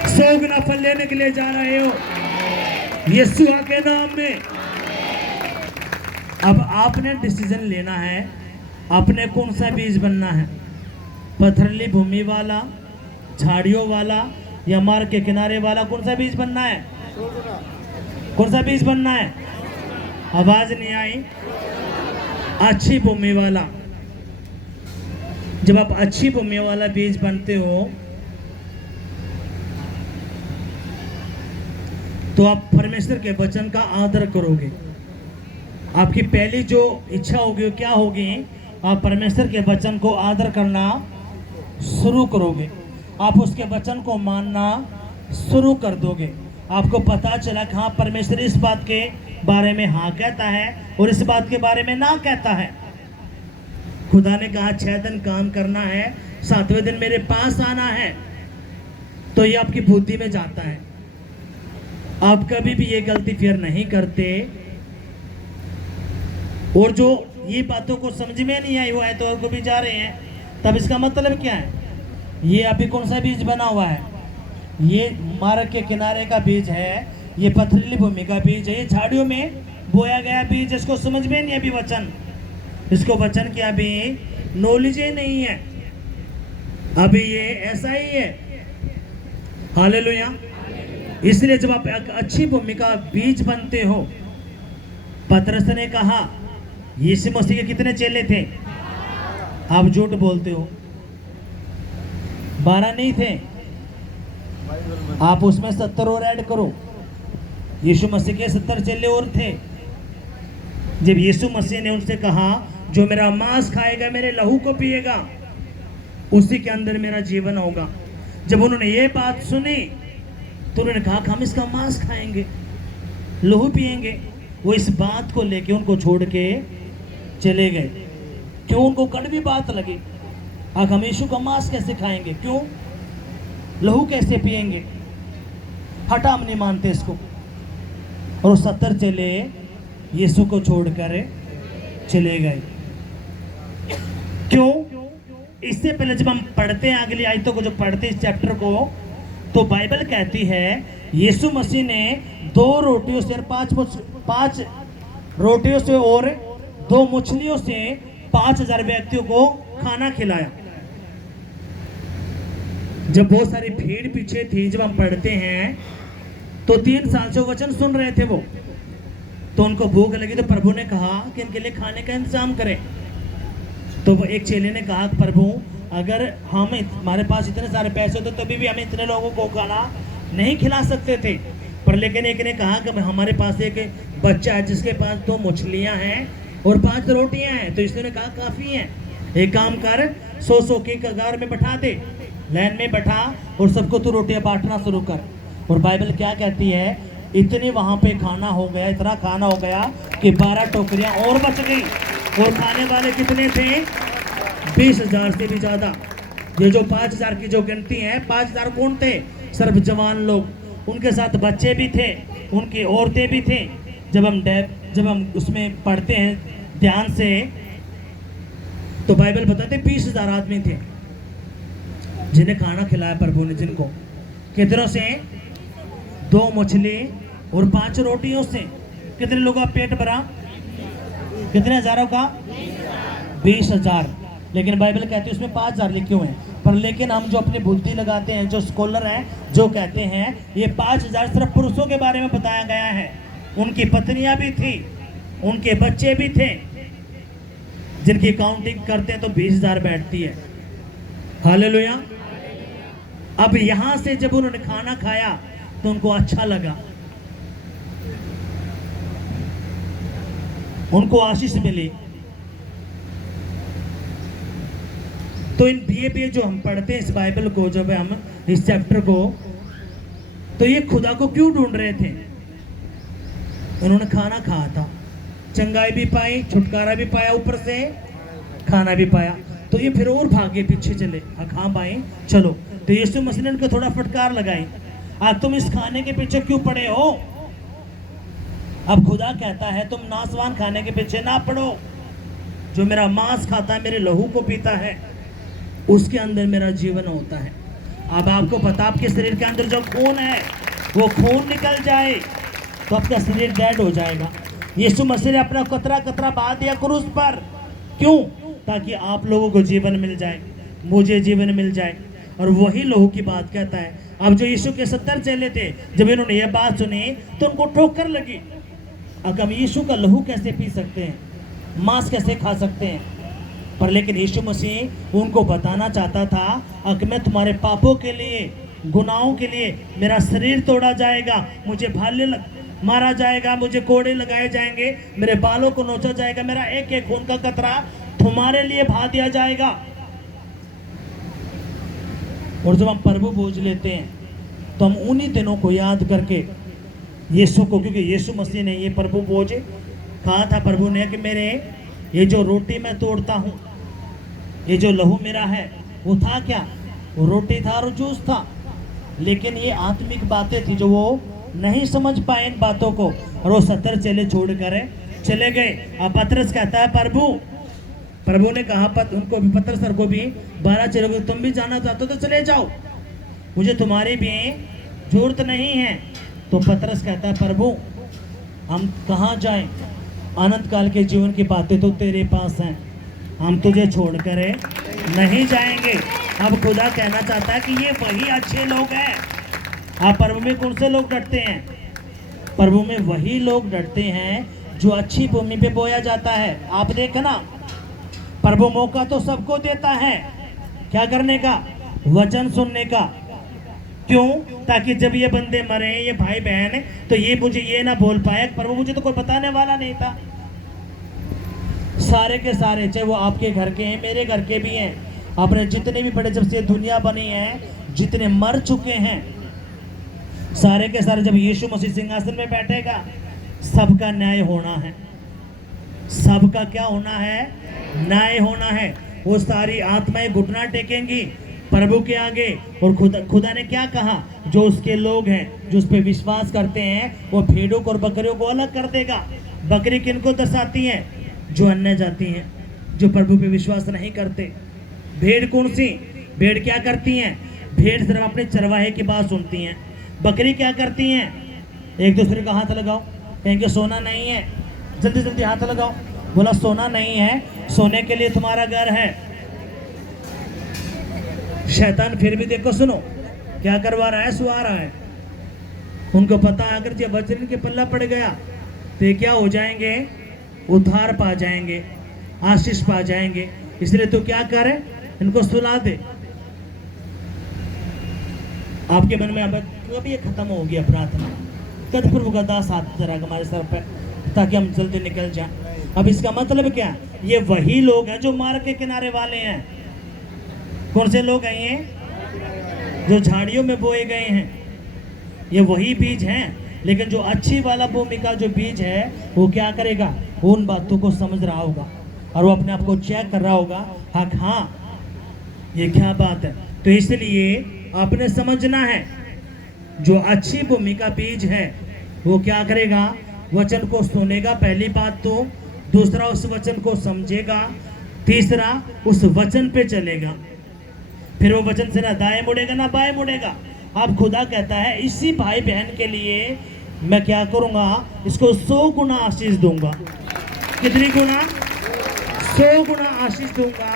100 गुना फल लेने के लिए जा रहे हो यीशु के नाम में। अब आपने डिसीजन लेना है, आपने कौन सा बीज बनना है? पथरीली भूमि वाला, झाड़ियों वाला, या मार्ग के किनारे वाला? कौन सा बीज बनना है? कौन सा बीज बनना है? आवाज नहीं आई। अच्छी भूमि वाला। जब आप अच्छी भूमि वाला बीज बनते हो, तो आप परमेश्वर के वचन का आदर करोगे। आपकी पहली जो इच्छा होगी क्या होगी? आप परमेश्वर के वचन को आदर करना शुरू करोगे, आप उसके वचन को मानना शुरू कर दोगे। आपको पता चला कि हाँ, परमेश्वर इस बात के बारे में हाँ कहता है और इस बात के बारे में ना कहता है। खुदा ने कहा 6 दिन काम करना है, 7वें दिन मेरे पास आना है, तो ये आपकी बुद्धि में जाता है। आप कभी भी ये गलती फिर नहीं करते। और जो ये बातों को समझ में नहीं आई, वो आयतों को भी जा रहे हैं, तब इसका मतलब क्या है? ये अभी कौन सा बीज बना हुआ है? ये मार्ग के किनारे का बीज है, ये पथरीली भूमि का बीज है, ये झाड़ियों में बोया गया बीज। इसको समझ में नहीं अभी वचन, इसको वचन की अभी नॉलेज ही नहीं है, अभी ये ऐसा ही है। हालेलुया। इसलिए जब आप एक अच्छी भूमि का बीज बनते हो, पतरस ने कहा, यीशु मसीह के कितने चेले थे? आप झूठ बोलते हो, 12 नहीं थे, आप उसमें 70 और ऐड करो। यीशु मसीह के 70 चेले और थे। जब यीशु मसीह ने उनसे कहा, जो मेरा मांस खाएगा, मेरे लहू को पिएगा, उसी के अंदर मेरा जीवन होगा। जब उन्होंने ये बात सुनी, तो उन्होंने कहा कि हम इसका मांस खाएंगे, लहू पिएंगे। वो इस बात को लेके उनको छोड़ के चले गए। क्यों? उनको कड़वी बात लगी, हम यीशु का मांस कैसे खाएंगे, क्यों लहू कैसे पिएंगे, हटा, हम नहीं मानते इसको। और 70 चेले यीशु को छोड़कर चले गए। क्यों? इससे पहले जब हम पढ़ते हैं अगली आयतों को, जो पढ़ते इस चैप्टर को, तो बाइबल कहती है यीशु मसीह ने 2 रोटियों से और 5 रोटियों से और 2 मछलियों से 5000 व्यक्तियों को खाना खिलाया। जब बहुत सारी भीड़ पीछे थी, जब हम पढ़ते हैं तो 3 साल से वचन सुन रहे थे वो, तो उनको भूख लगी तो प्रभु ने कहा कि इनके लिए खाने का इंतजाम करें। तो वो एक चेले ने कहा, प्रभु अगर हमारे पास इतने सारे पैसे होते तभी भी हमें इतने लोगों को खाना नहीं खिला सकते थे। पर लेकिन एक ने कहा कि हमारे पास एक बच्चा है जिसके पास 2 मछलियां हैं और 5 रोटियां हैं। तो इसने कहा काफ़ी हैं, एक काम कर, 100 की कगार में बैठा दे, लाइन में बैठा और सबको तू रोटियां बांटना शुरू कर। और बाइबल क्या कहती है, इतनी वहाँ पे खाना हो गया, इतना खाना हो गया कि 12 टोकरियाँ और बच गई। और खाने वाले कितने थे? 20,000 से भी ज़्यादा। ये जो 5,000 की जो गिनती है, 5,000 कौन थे? सिर्फ जवान लोग, उनके साथ बच्चे भी थे, उनकी औरतें भी थे। जब हम उसमें पढ़ते हैं ध्यान से तो बाइबल बताते 20,000 आदमी थे जिन्हें खाना खिलाया प्रभु ने। जिनको कितनों से? 2 मछली और 5 रोटियों से। कितने लोगों का पेट भरा? कितने हजारों का? 20,000। लेकिन बाइबल कहती है उसमें 5,000 लिखे हुए हैं। पर लेकिन हम जो अपनी बुद्धि लगाते हैं, जो स्कॉलर हैं, जो कहते हैं ये 5,000 सिर्फ पुरुषों के बारे में बताया गया है। उनकी पत्नियां भी थी, उनके बच्चे भी थे। जिनकी काउंटिंग करते हैं तो 20,000 बैठती है। हालेलुया। अब यहां से जब उन्होंने खाना खाया तो उनको अच्छा लगा, उनको आशीष मिली। तो इन ये जो हम पढ़ते हैं इस बाइबल को, जब हम इस चैप्टर को, तो ये खुदा को क्यों ढूंढ रहे थे? उन्होंने खाना खाया था, चंगाई भी पाई, छुटकारा भी पाया, ऊपर से खाना भी पाया। तो ये फिर और भागे, पीछे चले, खा पाए, चलो। तो यीशु मसीह ने उनको थोड़ा फटकार लगाई, आज तुम इस खाने के पीछे क्यों पड़े हो? अब खुदा कहता है तुम नासवान खाने के पीछे ना पड़ो। जो मेरा मांस खाता है, मेरे लहू को पीता है, उसके अंदर मेरा जीवन होता है। अब आपको पता, आपके शरीर के अंदर जो खून है वो खून निकल जाए तो आपका शरीर डेड हो जाएगा। यीशु मसीह ने अपना कतरा कतरा बहा दिया क्रूस पर। क्यों? ताकि आप लोगों को जीवन मिल जाए, मुझे जीवन मिल जाए। और वही लहू की बात कहता है। अब जो यीशु के 70 चेले थे, जब इन्होंने ये बात सुनी तो उनको ठोकर लगी। अब हम यीशु का लहू कैसे पी सकते हैं, मांस कैसे खा सकते हैं? पर लेकिन यीशु मसीह उनको बताना चाहता था कि मैं तुम्हारे पापों के लिए, गुनाहों के लिए मेरा शरीर तोड़ा जाएगा, मुझे भाले मारा जाएगा, मुझे कोड़े लगाए जाएंगे, मेरे बालों को नोचा जाएगा, मेरा एक एक खून का कतरा तुम्हारे लिए बहा दिया जाएगा। और जब हम प्रभु बोझ लेते हैं तो हम उन्हीं दिनों को याद करके यीशु को, क्योंकि यीशु मसीह ने ये प्रभु बोझ कहा था प्रभु ने कि मेरे ये जो रोटी मैं तोड़ता हूँ, ये जो लहू मेरा है, वो था क्या? वो रोटी था और जूस था। लेकिन ये आत्मिक बातें थी जो वो नहीं समझ पाए इन बातों को, और वो 70 चेले छोड़कर चले गए। अब पतरस कहता है प्रभु ने कहा उनको भी, पतरस सर को भी, 12 चेलों को, तुम भी जाना चाहते हो तो चले जाओ, मुझे तुम्हारी भी जरूरत नहीं है। तो पतरस कहता है प्रभु हम कहाँ जाएं? अनंत काल के जीवन की बातें तो तेरे पास हैं, हम तुझे छोड़कर नहीं जाएंगे। अब खुदा कहना चाहता है कि ये वही अच्छे लोग हैं। आप प्रभु में कौन से लोग डरते हैं? प्रभु में वही लोग डरते हैं जो अच्छी भूमि पे बोया जाता है। आप देखना, प्रभु मौका तो सबको देता है, क्या करने का? वचन सुनने का। क्यों? ताकि जब ये बंदे मरे, ये भाई बहन, तो ये मुझे ये ना बोल पाए प्रभु मुझे तो कोई बताने वाला नहीं था। सारे के सारे, चाहे वो आपके घर के हैं, मेरे घर के भी हैं, आपने जितने भी बड़े, जब से दुनिया बनी है, जितने मर चुके हैं, सारे के सारे जब यीशु मसीह सिंहासन में बैठेगा, सबका न्याय होना है। सबका क्या होना है? न्याय होना है। वो सारी आत्माएं घुटना टेकेंगी प्रभु के आगे। और खुदा ने क्या कहा? जो उसके लोग हैं, जो उस पर विश्वास करते हैं, वो भेड़ों को और बकरियों को अलग कर देगा। बकरी किनको दर्शाती है? जो अन्य जाति हैं, जो प्रभु पे विश्वास नहीं करते। भेड़ कौन सी? भेड़ क्या करती हैं? भेड़ सिर्फ अपने चरवाहे की बात सुनती हैं। बकरी क्या करती हैं? एक दूसरे का हाथ लगाओ, कहेंगे सोना नहीं है, जल्दी जल्दी हाथ लगाओ, बोला सोना नहीं है, सोने के लिए तुम्हारा घर है। शैतान फिर भी देखो, सुनो क्या करवा रहा है, सुहा रहा है। उनको पता है अगर जब वचन के पल्ला पड़ गया तो ये क्या हो जाएंगे, उद्धार पा जाएंगे, आशीष पा जाएंगे। इसलिए तो क्या करे, इनको सुला दे। आपके मन में अब कब ये खत्म हो गया प्रार्थना, कद प्रभु का दास हाथ जरा हमारे सर पर, ताकि हम जल्दी निकल जाएं। अब इसका मतलब क्या, ये वही लोग हैं जो मार्ग के किनारे वाले हैं। कौन से लोग हैं ये, जो झाड़ियों में बोए गए हैं, ये वही बीज हैं। लेकिन जो अच्छी वाला भूमि का जो बीज है वो क्या करेगा, उन बातों को समझ रहा होगा और वो अपने आप को चेक कर रहा होगा, हाँ ये क्या बात है। तो इसलिए आपने समझना है, जो अच्छी भूमि का बीज है वो क्या करेगा, वचन को सुनेगा, पहली बात तो। दूसरा, उस वचन को समझेगा। तीसरा, उस वचन पे चलेगा। फिर वो वचन से ना दाएं मुड़ेगा ना बाएं मुड़ेगा। अब खुदा कहता है इसी भाई बहन के लिए मैं क्या करूंगा, इसको 100 गुना आशीष दूंगा। कितनी गुना, 100 गुना आशीष दूंगा।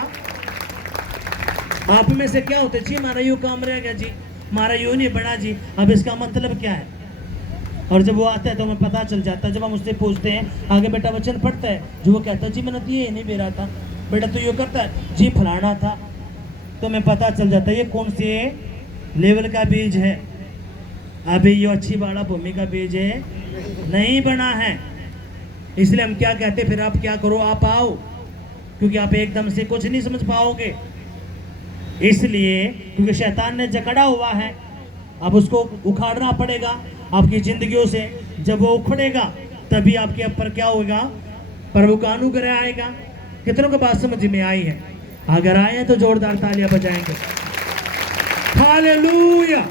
आप में से क्या होते, जी हमारा यूं काम रह गया जी, हमारा यूं नहीं बढ़ा जी। अब इसका मतलब क्या है, और जब वो आता है तो हमें पता चल जाता है। जब हम उससे पूछते हैं आगे बेटा वचन पढ़ता है, जो वो कहता है जी मैंने तो ये नहीं दे रहा था, बेटा तो ये करता है जी फलाना था, तो हमें पता चल जाता है ये कौन से लेवल का बीज है। अभी ये अच्छी वाला भूमि का बीज है, नहीं बना है। इसलिए हम क्या कहते, फिर आप क्या करो, आप आओ, क्योंकि आप एकदम से कुछ नहीं समझ पाओगे। इसलिए क्योंकि शैतान ने जकड़ा हुआ है, अब उसको उखाड़ना पड़ेगा आपकी जिंदगियों से। जब वो उखड़ेगा तभी आपके ऊपर क्या होगा, प्रभु का अनुग्रह आएगा। कितनों को बात समझ में आई है? अगर आए तो जोरदार तालियां बजाएंगे। हालेलुया।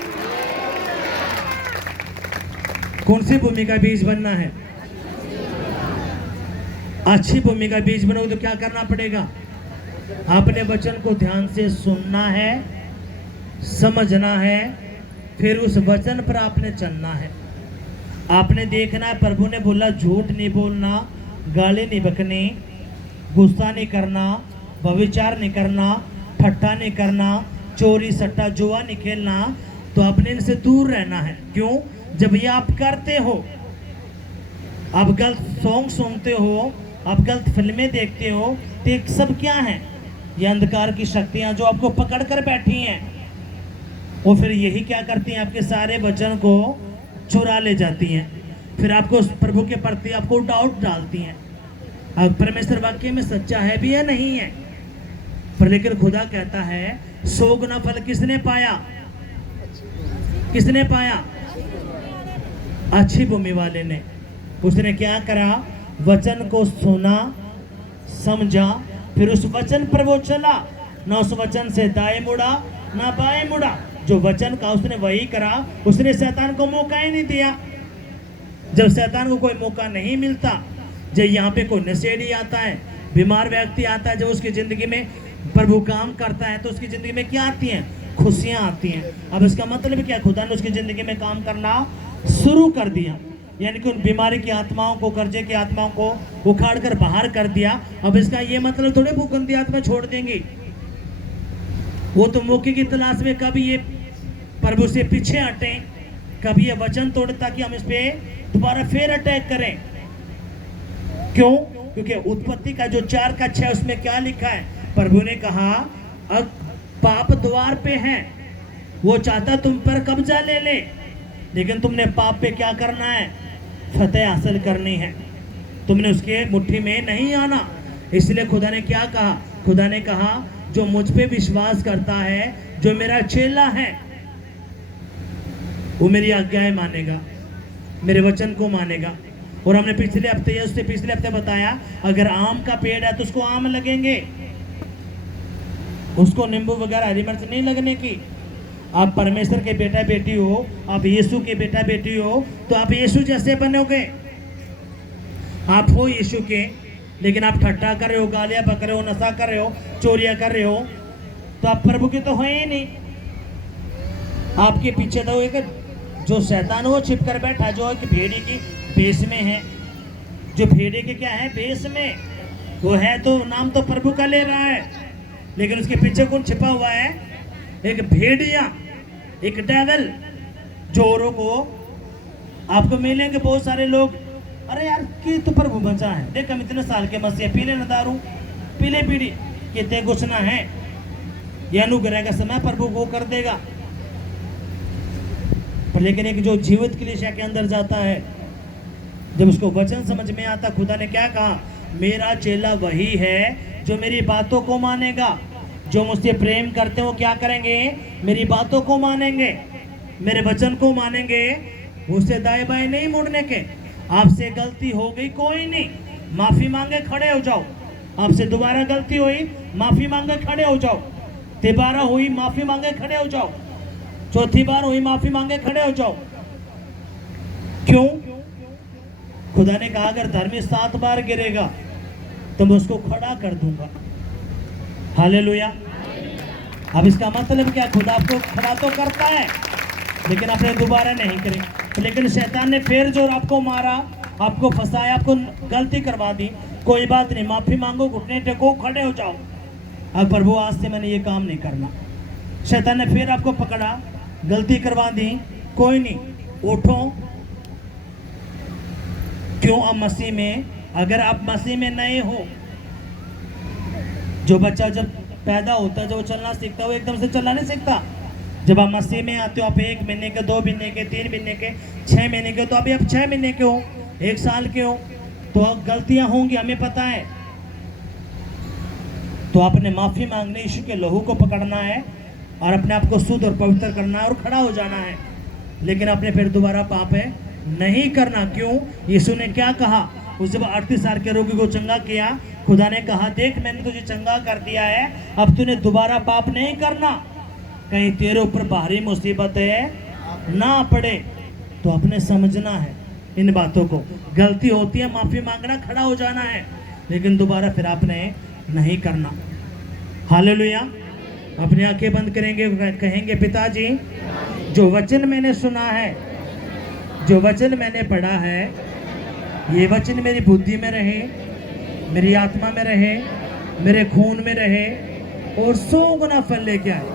कौन सी भूमि का बीज बनना है? अच्छी भूमि का बीज बनोगे तो क्या करना पड़ेगा, अपने वचन को ध्यान से सुनना है, समझना है, फिर उस वचन पर आपने चलना है। आपने देखना है, प्रभु ने बोला झूठ नहीं बोलना, गाली नहीं बकनी, गुस्सा नहीं करना, व्यभिचार नहीं करना, ठट्ठा नहीं करना, चोरी सट्टा जुआ नहीं खेलना। तो आपने इनसे दूर रहना है। क्यों? जब ये आप करते हो, आप गलत सॉन्ग सुनते हो, आप गलत फिल्में देखते हो, तो ये सब क्या है, ये अंधकार की शक्तियां जो आपको पकड़ कर बैठी हैं। वो फिर यही क्या करती हैं, आपके सारे वचन को चुरा ले जाती हैं। फिर आपको प्रभु के प्रति आपको डाउट डालती हैं, अब परमेश्वर वाक्य में सच्चा है भी या नहीं है। पर लेकिन खुदा कहता है 100 गुना फल किसने पाया, किसने पाया? अच्छी भूमि वाले ने। उसने क्या करा, वचन को सुना, समझा, फिर उस वचन पर वो चला, ना उस वचन से दाएं मुड़ा ना बाएं मुड़ा। जो वचन का उसने वही करा, उसने शैतान को मौका ही नहीं दिया। जब शैतान को कोई मौका नहीं मिलता, जब यहाँ पे कोई नशेड़ी आता है, बीमार व्यक्ति आता है, जब उसकी जिंदगी में प्रभु काम करता है तो उसकी जिंदगी में क्या आती हैं, खुशियां आती हैं। अब इसका मतलब क्या, खुदा ने उसकी जिंदगी में काम करना शुरू कर दिया, यानी कि उन बीमारी की आत्माओं को, कर्जे की आत्माओं को उखाड़ कर बाहर कर दिया। अब इसका ये मतलब थोड़े वो गंदी आत्मा छोड़ देंगी, वो तो मौके की तलाश में कभी ये प्रभु से पीछे हटे, कभी ये वचन तोड़े ताकि हम इस पे दोबारा फिर अटैक करें। क्यों? क्योंकि उत्पत्ति का जो 4:6 उसमें क्या लिखा है, प्रभु ने कहा अब पाप द्वार पे है, वो चाहता तुम पर कब्जा ले ले, लेकिन तुमने पाप पे क्या करना है, फतेह हासिल करनी है, तुमने उसके मुट्ठी में नहीं आना। इसलिए खुदा ने क्या कहा, खुदा ने कहा जो मुझ पे विश्वास करता है, जो मेरा चेला है, वो मेरी आज्ञाएं मानेगा, मेरे वचन को मानेगा। और हमने पिछले हफ्ते बताया, अगर आम का पेड़ है तो उसको आम लगेंगे, उसको नींबू वगैरह हरी मिर्च नहीं लगने की। आप परमेश्वर के बेटा बेटी हो, आप यीशु के बेटा बेटी हो, तो आप यीशु जैसे बनोगे। आप हो यीशु के, लेकिन आप ठट्ठा कर रहे हो, गालियां बक रहे हो, नशा कर रहे हो, चोरियां कर रहे हो, तो आप प्रभु के तो हैं ही नहीं। आपके पीछे तो एक जो शैतान वो छिप कर बैठा, जो एक भेड़ी की बेस में है, जो भेड़ी के क्या है बेस में, वो है तो नाम तो प्रभु का ले रहा है, लेकिन उसके पीछे कौन छिपा हुआ है, एक भेड़िया, एक डेविल, जोरों को आपको मिलेंगे बहुत सारे लोग। अरे यार कि तो प्रभु बचा है, देख हम इतने साल के मसीह, पीले न दारू पीले बीड़ी, कितने घुसना है, ये अनुग्रह का समय प्रभु वो कर देगा। पर लेकिन एक जो जीवित कलीसिया के अंदर जाता है, जब उसको वचन समझ में आता, खुदा ने क्या कहा, मेरा चेला वही है जो मेरी बातों को मानेगा। जो मुझसे प्रेम करते हो क्या करेंगे, मेरी बातों को मानेंगे, मेरे वचन को मानेंगे, मुझसे दाएं बाएं नहीं मुड़ने के। आपसे गलती हो गई कोई नहीं, माफी मांगे खड़े हो जाओ। आपसे दोबारा गलती हुई, माफी मांगे खड़े हो जाओ। तिबारा हुई, माफी मांगे खड़े हो जाओ। चौथी बार हुई, माफी मांगे खड़े हो जाओ। क्यों? खुदा ने कहा अगर धर्मी 7 बार गिरेगा तो मैं उसको खड़ा कर दूंगा। हालेलुया। अब इसका मतलब क्या, खुदा आपको खड़ा तो करता है लेकिन आपने दोबारा नहीं करे। लेकिन शैतान ने फिर जो आपको मारा, आपको फंसाया, आपको गलती करवा दी, कोई बात नहीं, माफी मांगो, घुटने टेको, खड़े हो जाओ। अब प्रभु आज से मैंने ये काम नहीं करना। शैतान ने फिर आपको पकड़ा, गलती करवा दी, कोई नहीं, उठो। क्यों? अब मसीह में, अगर आप मसीह में नए हो, जो बच्चा जब पैदा होता है, जो चलना सीखता है, वो एकदम से चलना नहीं सीखता। जब आप मसीह में आते हो, आप 1 महीने के, 2 महीने के, 3 महीने के, 6 महीने के, तो अभी आप 6 महीने के हो, 1 साल के हो, तो गलतियां होंगी, हमें पता है। तो आपने माफी मांगने, यीशु के लहू को पकड़ना है और अपने आप को शुद्ध और पवित्र करना है और खड़ा हो जाना है। लेकिन आपने फिर दोबारा पाप है नहीं करना। क्यों? यीशु ने क्या कहा, उस जब 38 साल के रोगी को चंगा किया, खुदा ने कहा देख मैंने तुझे चंगा कर दिया है, अब तूने दोबारा पाप नहीं करना, कहीं तेरे ऊपर भारी मुसीबत है ना पड़े। तो अपने समझना है इन बातों को। गलती होती है, माफी मांगना, खड़ा हो जाना है, लेकिन दोबारा फिर आपने नहीं करना। हालेलुया। अपनी आंखें बंद करेंगे, कहेंगे पिताजी जो वचन मैंने सुना है, जो वचन मैंने पढ़ा है, ये वचन मेरी बुद्धि में रहे, मेरी आत्मा में रहे, मेरे खून में रहे और 100 गुना फल लेके आए।